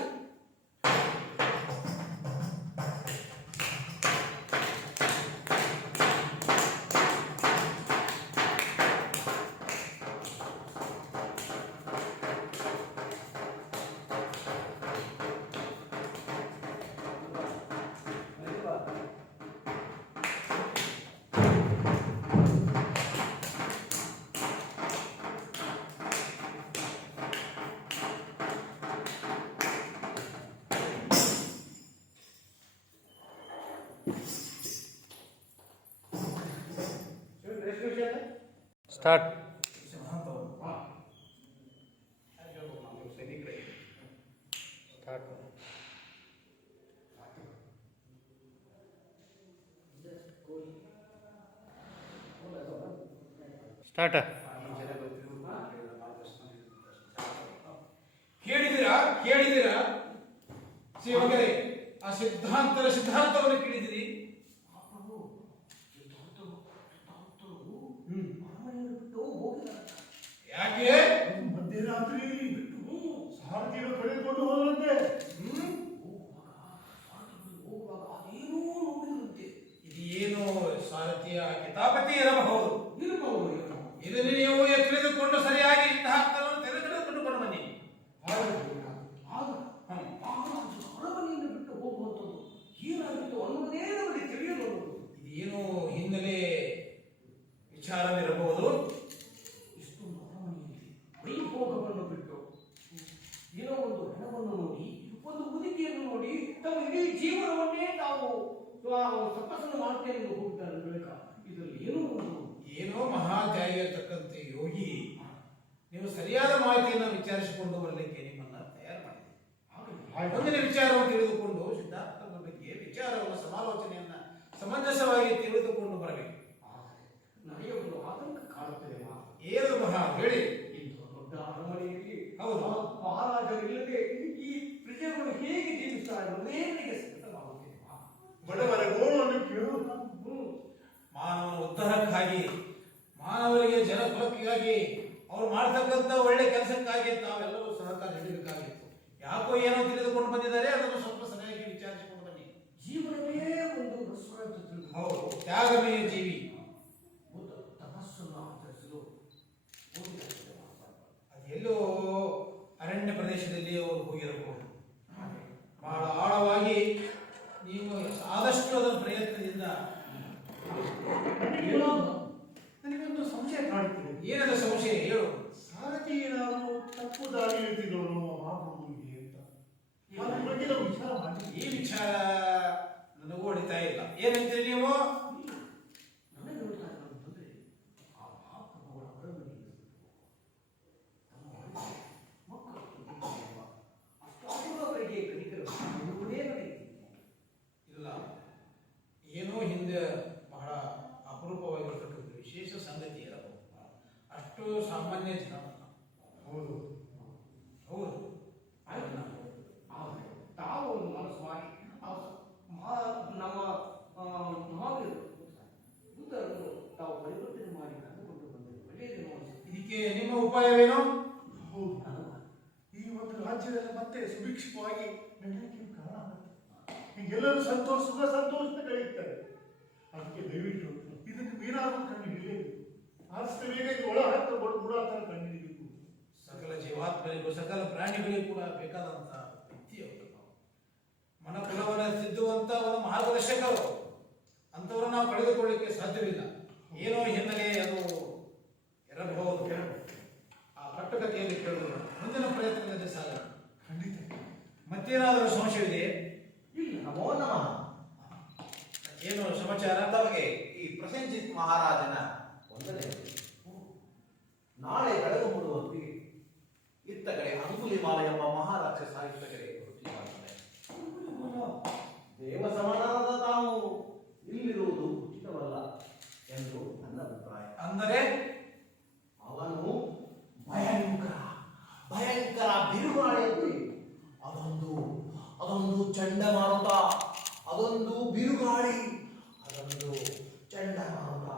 ಸ್ಟಾರ್ಟ್. ಸ್ಟಾರ್ಟ್. ಸ್ಟಾರ್ಟ್. ಕೇಳಿದಿರಾ ಸೇವಕರೇ, ಆ ಸಿದ್ಧಾಂತವನ್ನು ಕೇಳಿದಿರಿ? ಯಾಕೆ ಮಧ್ಯರಾತ್ರಿಯಲ್ಲಿ ಬಿಟ್ಟು ಸಾರಥಿಯನ್ನು ಕಳೆದುಕೊಂಡು ಹೋದಂತೆ. ಹೋಗುವಾಗ ಅದೇನೋ ನೋಡಿದಂತೆ. ಇದು ಏನು ಸಾರಥಿಯ ಕಿತಾಪತಿ ಇರಬಹುದು. ಇದನ್ನು ನೀವು ತಿಳಿದುಕೊಂಡು ಸರಿಯಾಗಿ ಸಿದ್ಧಾಂತವನ್ನು ತೆಗೆದುಕೊಂಡು ಬನ್ನಿ. ಅರಮನೆಯನ್ನು ಬಿಟ್ಟು ಹೋಗುವಂಥದ್ದು ಏನಾಗಿತ್ತು ಅನ್ನೋದೇ ನಮಗೆ ತಿಳಿಯಲು. ಇದೇನು ಹಿನ್ನೆಲೆ ವಿಚಾರವಿರಬಹುದು. ಇಷ್ಟೊಂದು ಅರಮನೆಯಲ್ಲಿ ವೈಭೋಗವನ್ನು ಬಿಟ್ಟು ಏನೋ ಒಂದು ಹಣವನ್ನು ನೋಡಿ, ಒಂದು ಮುದುಕಿಯನ್ನು ನೋಡಿ, ತಮ್ಮ ಇಡೀ ಜೀವನವನ್ನೇ ತಾವು ತಪಸ್ಸನ್ನು ಮಾಡ್ತೇನೆ ಎಂದು ಹೋಗ್ತಾರೆ ಬಳಿಕ ಇದರಲ್ಲಿ ಏನೋ ಮಹಾತ್ಯಾಗಿರತಕ್ಕಂತೆ ಯೋಗಿ, ನೀವು ಸರಿಯಾದ ಮಾಹಿತಿಯನ್ನು ವಿಚಾರಿಸಿಕೊಂಡು ಬರಲಿಕ್ಕೆ ನಿಮ್ಮನ್ನ ತಯಾರು ಮಾಡಿದೆ. ಮುಂದಿನ ವಿಚಾರವನ್ನು ತಿಳಿದುಕೊಂಡು ಸಿದ್ಧಾರ್ಥನ ಬಗ್ಗೆ ವಿಚಾರವನ್ನು ಸಮಾಲೋಚನೆಯನ್ನ ಸಮಂಜಸವಾಗಿ ತಿಳಿದುಕೊಂಡು ಬರಬೇಕು. ನನಗೆ ಒಂದು ಆತಂಕ ಕಾಡುತ್ತದೆ. ಏನು ಮಹಾ ಹೇಳಿ. ಇಂಥ ದೊಡ್ಡ ಅರಮನೆಯಲ್ಲಿ ಹೌದು, ಮಹಾರಾಜರಿಲ್ಲದೆ ಈ ಪ್ರಜೆಗಳು ಹೇಗೆ ಜೀವಿಸ್ತಾರೆ ಅನ್ನೋದೇ ನನಗೆ ಸಂಕಟವಾಗುತ್ತಿದೆ. ಬಡವರ ಗೋಳನ್ನು ಕೇಳುವುದು ಮಾನವನ ಉದ್ಧಾರಕ್ಕಾಗಿ, ಮಾನವರಿಗೆ ಜನಕುಲಕ್ಕಾಗಿ, ಅವ್ರು ಮಾಡ್ತಕ್ಕಂಥ ಒಳ್ಳೆ ಕೆಲಸಕ್ಕಾಗಿ ತಾವೆಲ್ಲರೂ ಸಹಕಾರ ನೀಡಬೇಕಾಗಿತ್ತು. ಯಾಕೋ ಏನೋ ತಿಳಿದುಕೊಂಡು ಬಂದಿದ್ದಾರೆ, ಅದನ್ನು ಸ್ವಲ್ಪ ಸರಿಯಾಗಿ ವಿಚಾರಿಸಿಕೊಂಡು ಬನ್ನಿ. ಜೀವನವೇ ಒಂದು ರಸ್ವ ಅಂತ ತಿಳಿದು ಹೌದು, ತ್ಯಾಗಮಯ ಜೀವಿ. ತಪಸ್ಸನ್ನು ಆಚರಿಸಲು ಅದೆಲ್ಲೋ ಅರಣ್ಯ ಪ್ರದೇಶದಲ್ಲಿ ಅವರು ಹೋಗಿರಬಹುದು. ಬಹಳ ಆಳವಾಗಿ ನೀವು ಆದಷ್ಟು ಅದರ ಪ್ರಯತ್ನದಿಂದ. ನನಗೊಂದು ಸಂಶಯ ಕಾಡುತ್ತದೆ. ಏನದ ಸಂಶಯ ಹೇಳು. ಸಾರಥಿ ಏನಾದರೂ ತಪ್ಪು ದಾರಿ ಇರ್ತಿದ್ದವನು ಮಹಾಪ್ರಭುವಿಗೆ ಅಂತ ಅದ್ರ ಬಗ್ಗೆ ನಾವು ವಿಚಾರ ಮಾಡಿ. ಈ ವಿಚಾರ ನನಗೂ ಹೊಡಿತಾ ಇಲ್ಲ. ಏನಂತೀರಿ ನೀವು? ನನಗೆ ನೋಡ್ತಾ ಇರೋದಂತಂದ್ರೆ ಆ ಮಹಾಪ್ರಭುಗಳ ಅರಮನೆಯಲ್ಲಿ ಮಕ್ಕಳು ಅಷ್ಟಾವರಿಗೆ ಕಲಿಕರು ಅನ್ನುವುದೇ ನನಗೆ ಇಲ್ಲ, ಏನೋ ಹಿಂದೆ ಬಹಳ ಅಪರೂಪವಾಗಿರ್ತಕ್ಕಂಥ ವಿಶೇಷ ಸಂಗತಿ ಇರಬಹುದು. ಅಷ್ಟು ಸಾಮಾನ್ಯ ಜನ. ಹೌದು ಹೌದು, ಆದರೆ ತಾವು ಒಂದು ಮನಸ್ಸು ಮಾಡಿ ನಮ್ಮ ಮಹಾವೀರರು ಬುದ್ಧರನ್ನು ತಾವು ಪರಿವರ್ತನೆ ಮಾಡಿ ಕರೆದುಕೊಂಡು ಬಂದರೆ ಒಳ್ಳೆಯದೇನೋ ಅನಿಸುತ್ತೆ. ಇದಕ್ಕೆ ನಿಮ್ಮ ಉಪಾಯವೇನು? ಹೌದು. ಈ ಒಂದು ರಾಜ್ಯದಲ್ಲಿ ಮತ್ತೆ ಸುಭಿಕ್ಷವಾಗಿ ನಡೆಯಲಿಕ್ಕೆ ಕಾರಣ ಆಗುತ್ತೆ. ಈಗೆಲ್ಲರೂ ಸುಖ ಸಂತೋಷ ಕಳೆಯುತ್ತಾರೆ. ಅದಕ್ಕೆ ದಯವಿಟ್ಟು ಇದಕ್ಕೆ ಏನಾದರೂ ಕಂಡು ಹಿಡಿಯಬೇಕು. ಆದಷ್ಟು ಬೇಗ ಒಳ ಹತ್ತ ಗೂಢಾಚಾರ ಕಂಡು ಹಿಡಿಯಬೇಕು. ಸಕಲ ಜೀವಾತ್ಮರಿಗೂ ಸಕಲ ಪ್ರಾಣಿಗಳಿಗೂ ಕೂಡ ಬೇಕಾದಂತ ವ್ಯಕ್ತಿಯವರು. ಮನಕುಲವನ್ನು ತಿದ್ದುವಂತ ಒಂದು ಮಾರ್ಗದರ್ಶಕರು. ಅಂತವರು ನಾವು ಕಳೆದುಕೊಳ್ಳಿಕ್ಕೆ ಸಾಧ್ಯವಿಲ್ಲ. ಏನೋ ಹಿನ್ನೆಲೆ ಅದು ಇರಬಹುದು. ಆ ಕಟ್ಟುಕತೆಯಲ್ಲಿ ಕೇಳುವುದು ಮುಂದಿನ ಪ್ರಯತ್ನದಲ್ಲಿ ಸಾಗ. ಖಂಡಿತ. ಮತ್ತೇನಾದರೂ ಸಂಶಯವಿದೆ? ನಮೋ ನಮಃ. ಏನು ಸಮಾಚಾರ? ತಮಗೆ ಈ ಪ್ರಸೇನಜಿತ್ ಮಹಾರಾಜನ ವಂದನೆ. ನಾಳೆ ಬೆಳಗು ಮೂಡುವ ಹೊತ್ತಿಗೆ ಇತ್ತ ಕಡೆ ಅಂಗುಲಿಮಾಲ ಎಂಬ ಮಹಾರಾಕ್ಷಸ ಇತ್ತ ಕಡೆ ವೃತ್ತಿಯಾಗುತ್ತದೆ. ದೇವ ಸಮಾನರಾದ ತಾವು ಇಲ್ಲಿರುವುದು ಉಚಿತವಲ್ಲ ಎಂದು ನನ್ನ ಅಭಿಪ್ರಾಯ. ಅಂದರೆ ಅವನು ಭಯಂಕರ ಬಿರುಗಾಳಿಯಲ್ಲಿ ಅದೊಂದು ಅದೊಂದು ಚಂಡಮಾರುತ, ಅದೊಂದು ಬಿರುಗಾಳಿ, ಅದೊಂದು ಚಂಡಮಾರುತ.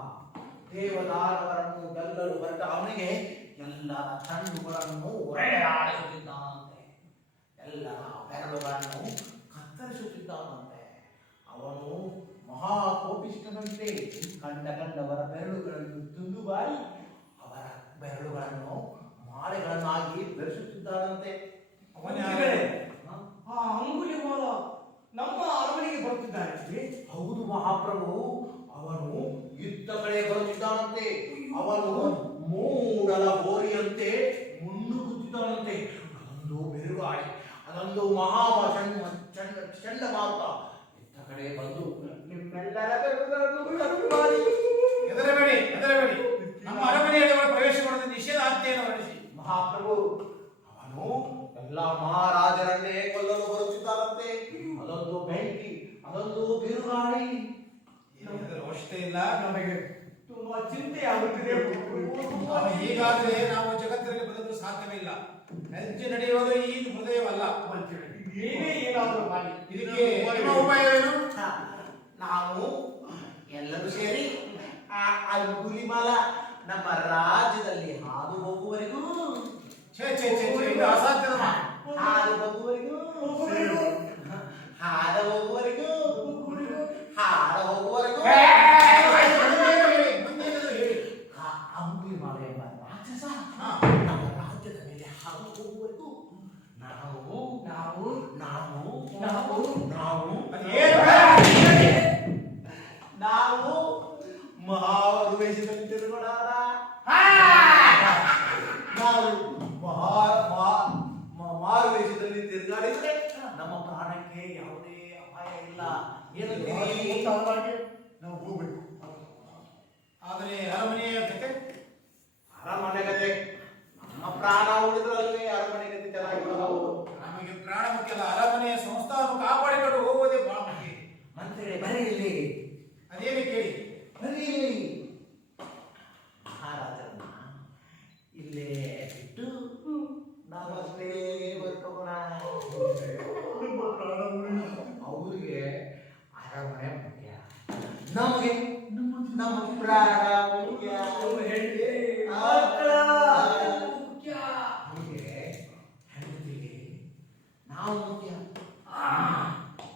ದೇವದಾನವರನ್ನು ಗೆಲ್ಲಲು ಹೊರಟ ಅವನಿಗೆ ಎಲ್ಲರ ಕಣ್ಣುಗಳನ್ನು ಹೊರೆಯಾಡಿಸುತ್ತಿದ್ದಾನಂತೆ, ಎಲ್ಲರ ಬೆರಳುಗಳನ್ನು ಕತ್ತರಿಸುತ್ತಿದ್ದಾನಂತೆ. ಅವನು ಮಹಾಕೋಪಿಷ್ಠನಂತೆ ಕಂಡವರ ಬೆರಳುಗಳನ್ನು ತುಂಡು ಬಾರಿ ಅವರ ಬೆರಳುಗಳನ್ನು ಮಾಲೆಗಳನ್ನಾಗಿ ಬೆರೆಸುತ್ತಿದ್ದಾನಂತೆ. ಆ ಅಂಗುಲಿಮಾಲ ನಮ್ಮ ಅರಮನೆಗೆ ಬರುತ್ತಿದ್ದಾನೆ. ಹೌದು ಮಹಾಪ್ರಭು, ಅವನು ಯುದ್ಧ ಕಡೆ ಬರುತ್ತಿದ್ದಾನಂತೆ. ಅವನು ಮೂಡಲ ಹೋರಿಯಂತೆ ಮುನ್ನುಗ್ಗುತ್ತಿದ್ದಾನಂತೆ. ಅದೊಂದು ಬಿರುಗಾಳಿ, ಅದೊಂದು ಚಂಡಮಾರುತ ಯುದ್ಧ ಕಡೆ ಬಂದು ನಿಮ್ಮೆಲ್ಲರ ಬೆರಳುಗಳನ್ನು ಕತ್ತರಿಸಿ ಹೆದರಬೇಡಿ. ನಮ್ಮ ಅರಮನೆಯಲ್ಲಿ ಅವರ ಪ್ರವೇಶ ಮಾಡೋದು ನಿಷೇಧ ಆಜ್ಞೆಯನ್ನು ಹೊರಡಿಸಿ. ಮಹಾಪ್ರಭು, ಅವನು ಎಲ್ಲ ಮಹಾರಾಜರನ್ನೇ ಕೊಲ್ಲಲು ಬರುತ್ತಿದ್ದಾರಂತೆ. ಅದೊಂದು ಬೆಂಕಿ, ಅದೊಂದು ಬಿರುಗಾಳಿ. ಏನಾದರೂ ಅವಶ್ಯಕತೆ ಇಲ್ಲ. ನಮಗೆ ತುಂಬಾ ಚಿಂತೆ ಆಗುತ್ತಿದೆ. ಹೀಗಾದ್ರೆ ನಾವು ಜಗತ್ತಿನಲ್ಲಿ ಬದುಕಲು ಸಾಧ್ಯವಿಲ್ಲ. ಹೆಜ್ಜೆ ನಡೆಯುವುದು ಈ ಹೃದಯವಲ್ಲ. ನೀವೇ ಏನಾದರೂ ಮಾಡಿ. ಇದಕ್ಕೆ ನಿಮ್ಮ ಉಪಾಯವೇನು? ನಾವು ಎಲ್ಲರೂ ಸೇರಿ ಆ ಅಂಗುಲಿಮಾಲ ನಮ್ಮ ರಾಜ್ಯದಲ್ಲಿ ಹಾದು ಹೋಗುವವರೆಗೂ ಇದು ಅಸಾಧ್ಯದ ಮಾತು. ಹಾದು ಹೋಗುವವರೆಗೂ ಹಾದ ಹೋಗುವವರೆಗೂ ಹಾದ ಹೋಗುವವರೆಗೂ ಅಂಗುಲಿಮಾಲ ಎಂಬ ರಾಕ್ಷಸ ನಮ್ಮ ರಾಜ್ಯದ ಮೇಲೆ ಹಾದು ಹೋಗುವವರೆಗೂ ನಾವು ನಾವು ನಾವು ನಾವು ನಾವು ನಾವು ಮಹಾವೇಷದಲ್ಲಿ ತಿರುಗಾಡ ನಾವು ಮಾರುವೇಷದಲ್ಲಿ ತಿರುಗಾಡಿದ್ರೆ ನಮ್ಮ ಪ್ರಾಣಕ್ಕೆ ಯಾವುದೇ ಅಪಾಯ ಇಲ್ಲ. ಏನಂತೀರಿ? ನಾವು ಹೋಗ್ಬೇಕು. ಆದರೆ ಅರಮನೆಯ ಕತೆ ಅರಮನೆ ಕತೆ ನಮ್ಮ ಪ್ರಾಣ ಉಳಿದ್ರಲ್ವೇ ಅರಮನೆ ಕತೆ ಚೆನ್ನಾಗಿರೋದು. ನಮಗೆ ಪ್ರಾಣ ಮುಖ್ಯ ಅಲ್ಲ, ಅರಮನೆಯ ಸಂಸ್ಥಾನವನ್ನು ಕಾಪಾಡಿಕೊಂಡು ಹೋಗುವುದೇ ಬಹಳ ಮುಖ್ಯ. ಮಂತ್ರಿ ಬರೀಲಿ, ಅದೇನು ಕೇಳಿ ಬರೀಲಿ. ಮಹಾರಾಜರನ್ನ ಇಲ್ಲೇ ಬಿಟ್ಟು ನಾವು ಅಷ್ಟೇ ಬರ್ಕೋಣ. ನಮ್ಮ ಪ್ರಾಣ ಉಳಿಸಿ. ಅವ್ರಿಗೆ ಅರಮನೆ ಮುಖ್ಯ, ನಮಗೆ ನಮ್ಮ ಪ್ರಾಣ ಮುಖ್ಯ. ನಮಗೆ ಹೆಂಡತಿಗೆ ನಾವು ಮುಖ್ಯ,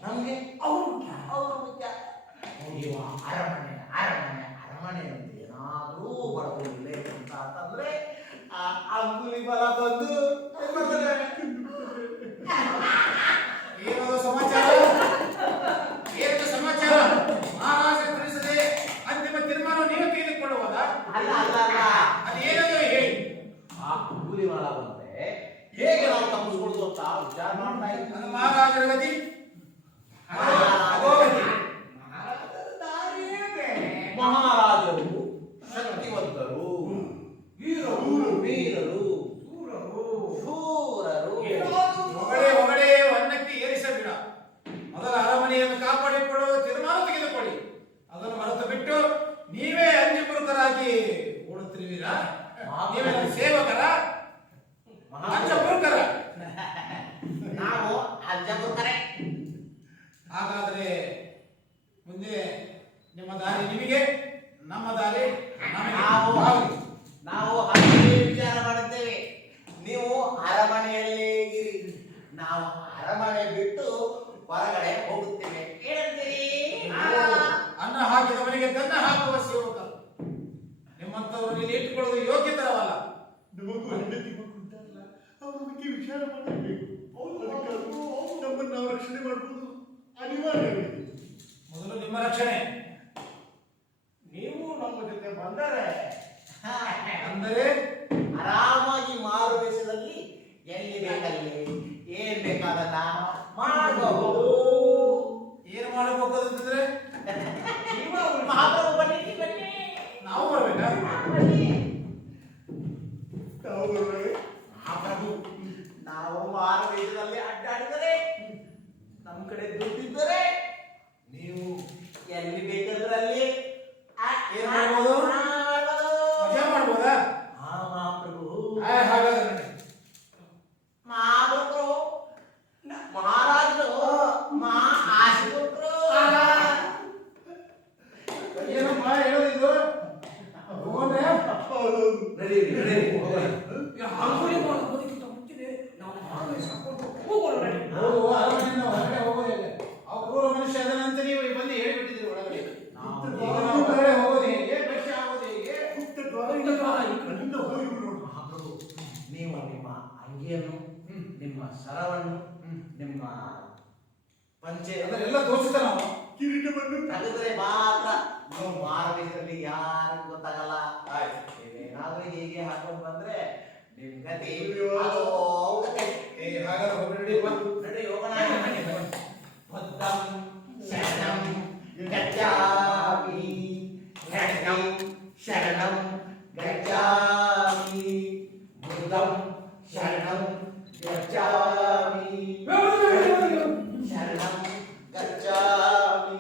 ನಮಗೆ ಅವ್ರು ಮುಖ್ಯ. ನೀವು ಅರಮನೆ ಅರಮನೆ ಅರಮನೆ ಅಂತ ಏನಾದ್ರೂ ಬಡವಿಲ್ಲ ಅಂತಂದ್ರೆ ಆ ಅಂಗುಲಿಮಾಲ ಬಂದು ಏನದು ಸಮಾಚಾರ? ಏನು ಸಮಾಚಾರ? ಮಹಾರಾಜ ತಿಳಿಸದೆ ಅಂತಿಮ ತೀರ್ಮಾನ ನೀವು ತೆಗೆದುಕೊಳ್ಳುವುದ? ಅಲ್ಲ ಅಲ್ಲ ಅಲ್ಲ, ಅದೇನದು ಹೇಳಿ. ಆ ಅಂಗುಲಿಮಾಲ ಬಂದ್ರೆ ಹೇಗೆ ನಾವು ತಪ್ಪಿಸ್ಕೊಳ್ದು ಅಂತ ವಿಚಾರ ಮಾಡ್ತಾ ಇದ್ದೀವಿ. ನನ್ನ ಮಹಾರಾಜರ ಗತಿ ಮಹಾರಾಜರು ಶಕ್ತಿವಂತರು, ವೀರರು, ಶೂರರು. ಹೊಗಡೆ ಅನ್ನಕ್ಕೆ ಏರಿಸಬೇಡ. ಮೊದಲ ಅರಮನೆಯನ್ನು ಕಾಪಾಡಿಕೊಳ್ಳುವ ತೀರ್ಮಾನ ತೆಗೆದುಕೊಳ್ಳಿ. ಅದನ್ನು ಮರೆತು ಬಿಟ್ಟು ನೀವೇ ಅಂಜಪುರಕರಾಗಿ ಓಡುತ್ತಿರುವಿರಾ? ನೀವೇ ಸೇವಕರ ಅಂಜಪುರಕರ? ನಾವು ಅಜ್ಜಪುರಕರೇ. ಹಾಗಾದ್ರೆ ಮುಂದೆ ನಿಮ್ಮ ದಾರಿ ನಿಮಗೆ, ನಮ್ಮ ದಾರಿ ನಮಗೆ. ನಾವು ಹಾಗೆ ವಿಚಾರ ಮಾಡುತ್ತೇವೆ. ನೀವು ಅರಮನೆಯಲ್ಲೇ ಇರಿ, ನಾವು ಅರಮನೆ ಬಿಟ್ಟು ಹೊರಗಡೆ ಹೋಗುತ್ತೇವೆ. ಏನಂತೀರಿ? ಅನ್ನ ಹಾಕಿದವನಿಗೆ ಕನ್ನ ಹಾಕುವ ಸೇವಕರು. ನಿಮ್ಮಂತವರು ಇಲ್ಲಿ ಇಟ್ಟುಕೊಳ್ಳುವುದು ಯೋಗ್ಯತರವಲ್ಲ. ನಮಗೂ ಹೆಂಡತಿ ಮಕ್ಕಳುಂಟಲ್ಲ, ಅವ್ರ ಬಗ್ಗೆ ವಿಚಾರ ಮಾಡಬೇಕು. ಅದಕ್ಕಾದ್ರೂ ನಮ್ಮನ್ನು ನಾವು ರಕ್ಷಣೆ ಮಾಡುವುದು ಅನಿವಾರ್ಯವಿದೆ. ಮೊದಲು ನಿಮ್ಮ ರಕ್ಷಣೆ. ನೀವು ನಮ್ಮ ಜೊತೆ ಬಂದರೆ ಅಂದರೆ ಆರಾಮಾಗಿ ಮಾರುವೇಷದಲ್ಲಿ ಎಲ್ಲಿ ಬೇಕಲ್ಲಿ ಏನ್ ಬೇಕಾದಲ್ಲ ಮಾಡಬಹುದು. ಏನು ಮಾಡಬೇಕು ಅಂತಂದ್ರೆ ಮಹಾಪ್ರಭು ಬನ್ನಿ ಬನ್ನಿ, ನಾವು ಬರ್ಬೇಕಾ? ನಾವು ಬರುವೆ. ಮಹಾಪ್ರಭು, ನಾವು ಮಾರುವೇಷದಲ್ಲಿ ಅಡ್ಡಾಡಿದರೆ ನಮ್ಮ ಕಡೆ ದುಡ್ಡಿದ್ದರೆ ನೀವು ಎಲ್ಲಿ ಸರವನ್ನು ನಿಮ್ಮ ಪಂಚೆ ಅಂದ್ರೆ ಎಲ್ಲ ತೋರಿಸ್ತ ನಾವು ಕಿರೀಟವನ್ನು ತೆಗೆದ್ರೆ ಮಾತ್ರ ನೀವು ಮಾರಬೇಕಲ್ಲಿ ಯಾರಿಗೂ ಗೊತ್ತಾಗಲ್ಲ. ಆಯ್ತು. ನೀವೇನಾದ್ರೂ ಹೀಗೆ ಹಾಕೊಂಡು ಬಂದ್ರೆ ನಿಮ್ ಗತಿ ಹಾಗಾದ್ರೆ ಹೊರಗಡೆ ನಡಿ ಹೋಗೋಣ. ಬುದ್ಧಂ ಶರಣಂ ಗಚ್ಚಾಮಿ, ಶರಣಂ ಶರಣಂ ಗಚ್ಚಾಮಿ, ಬುದ್ಧಂ ಶರಣಂ ಗಚ್ಚಾಮಿ, ಶರಣಂ ಗಚ್ಚಾಮಿ.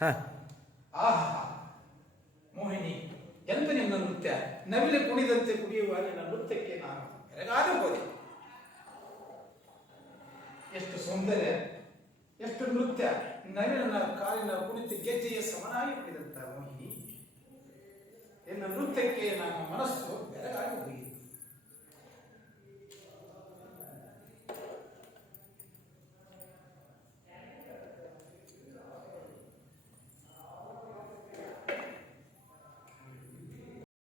ಹಾಂ ಆಹಾ ಮೋಹಿನಿ, ಎಂತ ನಿನ್ನ ನೃತ್ಯ! ನವಿಲೆ ಕುಣಿದಂತೆ ಕುಣಿಯುವ ನಿನ್ನ ನೃತ್ಯಕ್ಕೆ ನಾನು ಬೆರಗಾದೆ ಹೋದೆ. ಎಷ್ಟು ಸೌಂದರ್ಯ, ಎಷ್ಟು ನೃತ್ಯ! ನವಿಲನ ಕಾಲಿನ ಕುಣಿತ ಗೆಜ್ಜೆಯ ಸಮನಾಗಿ ಕುಣಿದಂತ ಮೋಹಿನಿ, ನಿನ್ನ ನೃತ್ಯಕ್ಕೆ ನನ್ನ ಮನಸ್ಸು ಬೆರಗಾಗಿ ಹೋಗಿದೆ.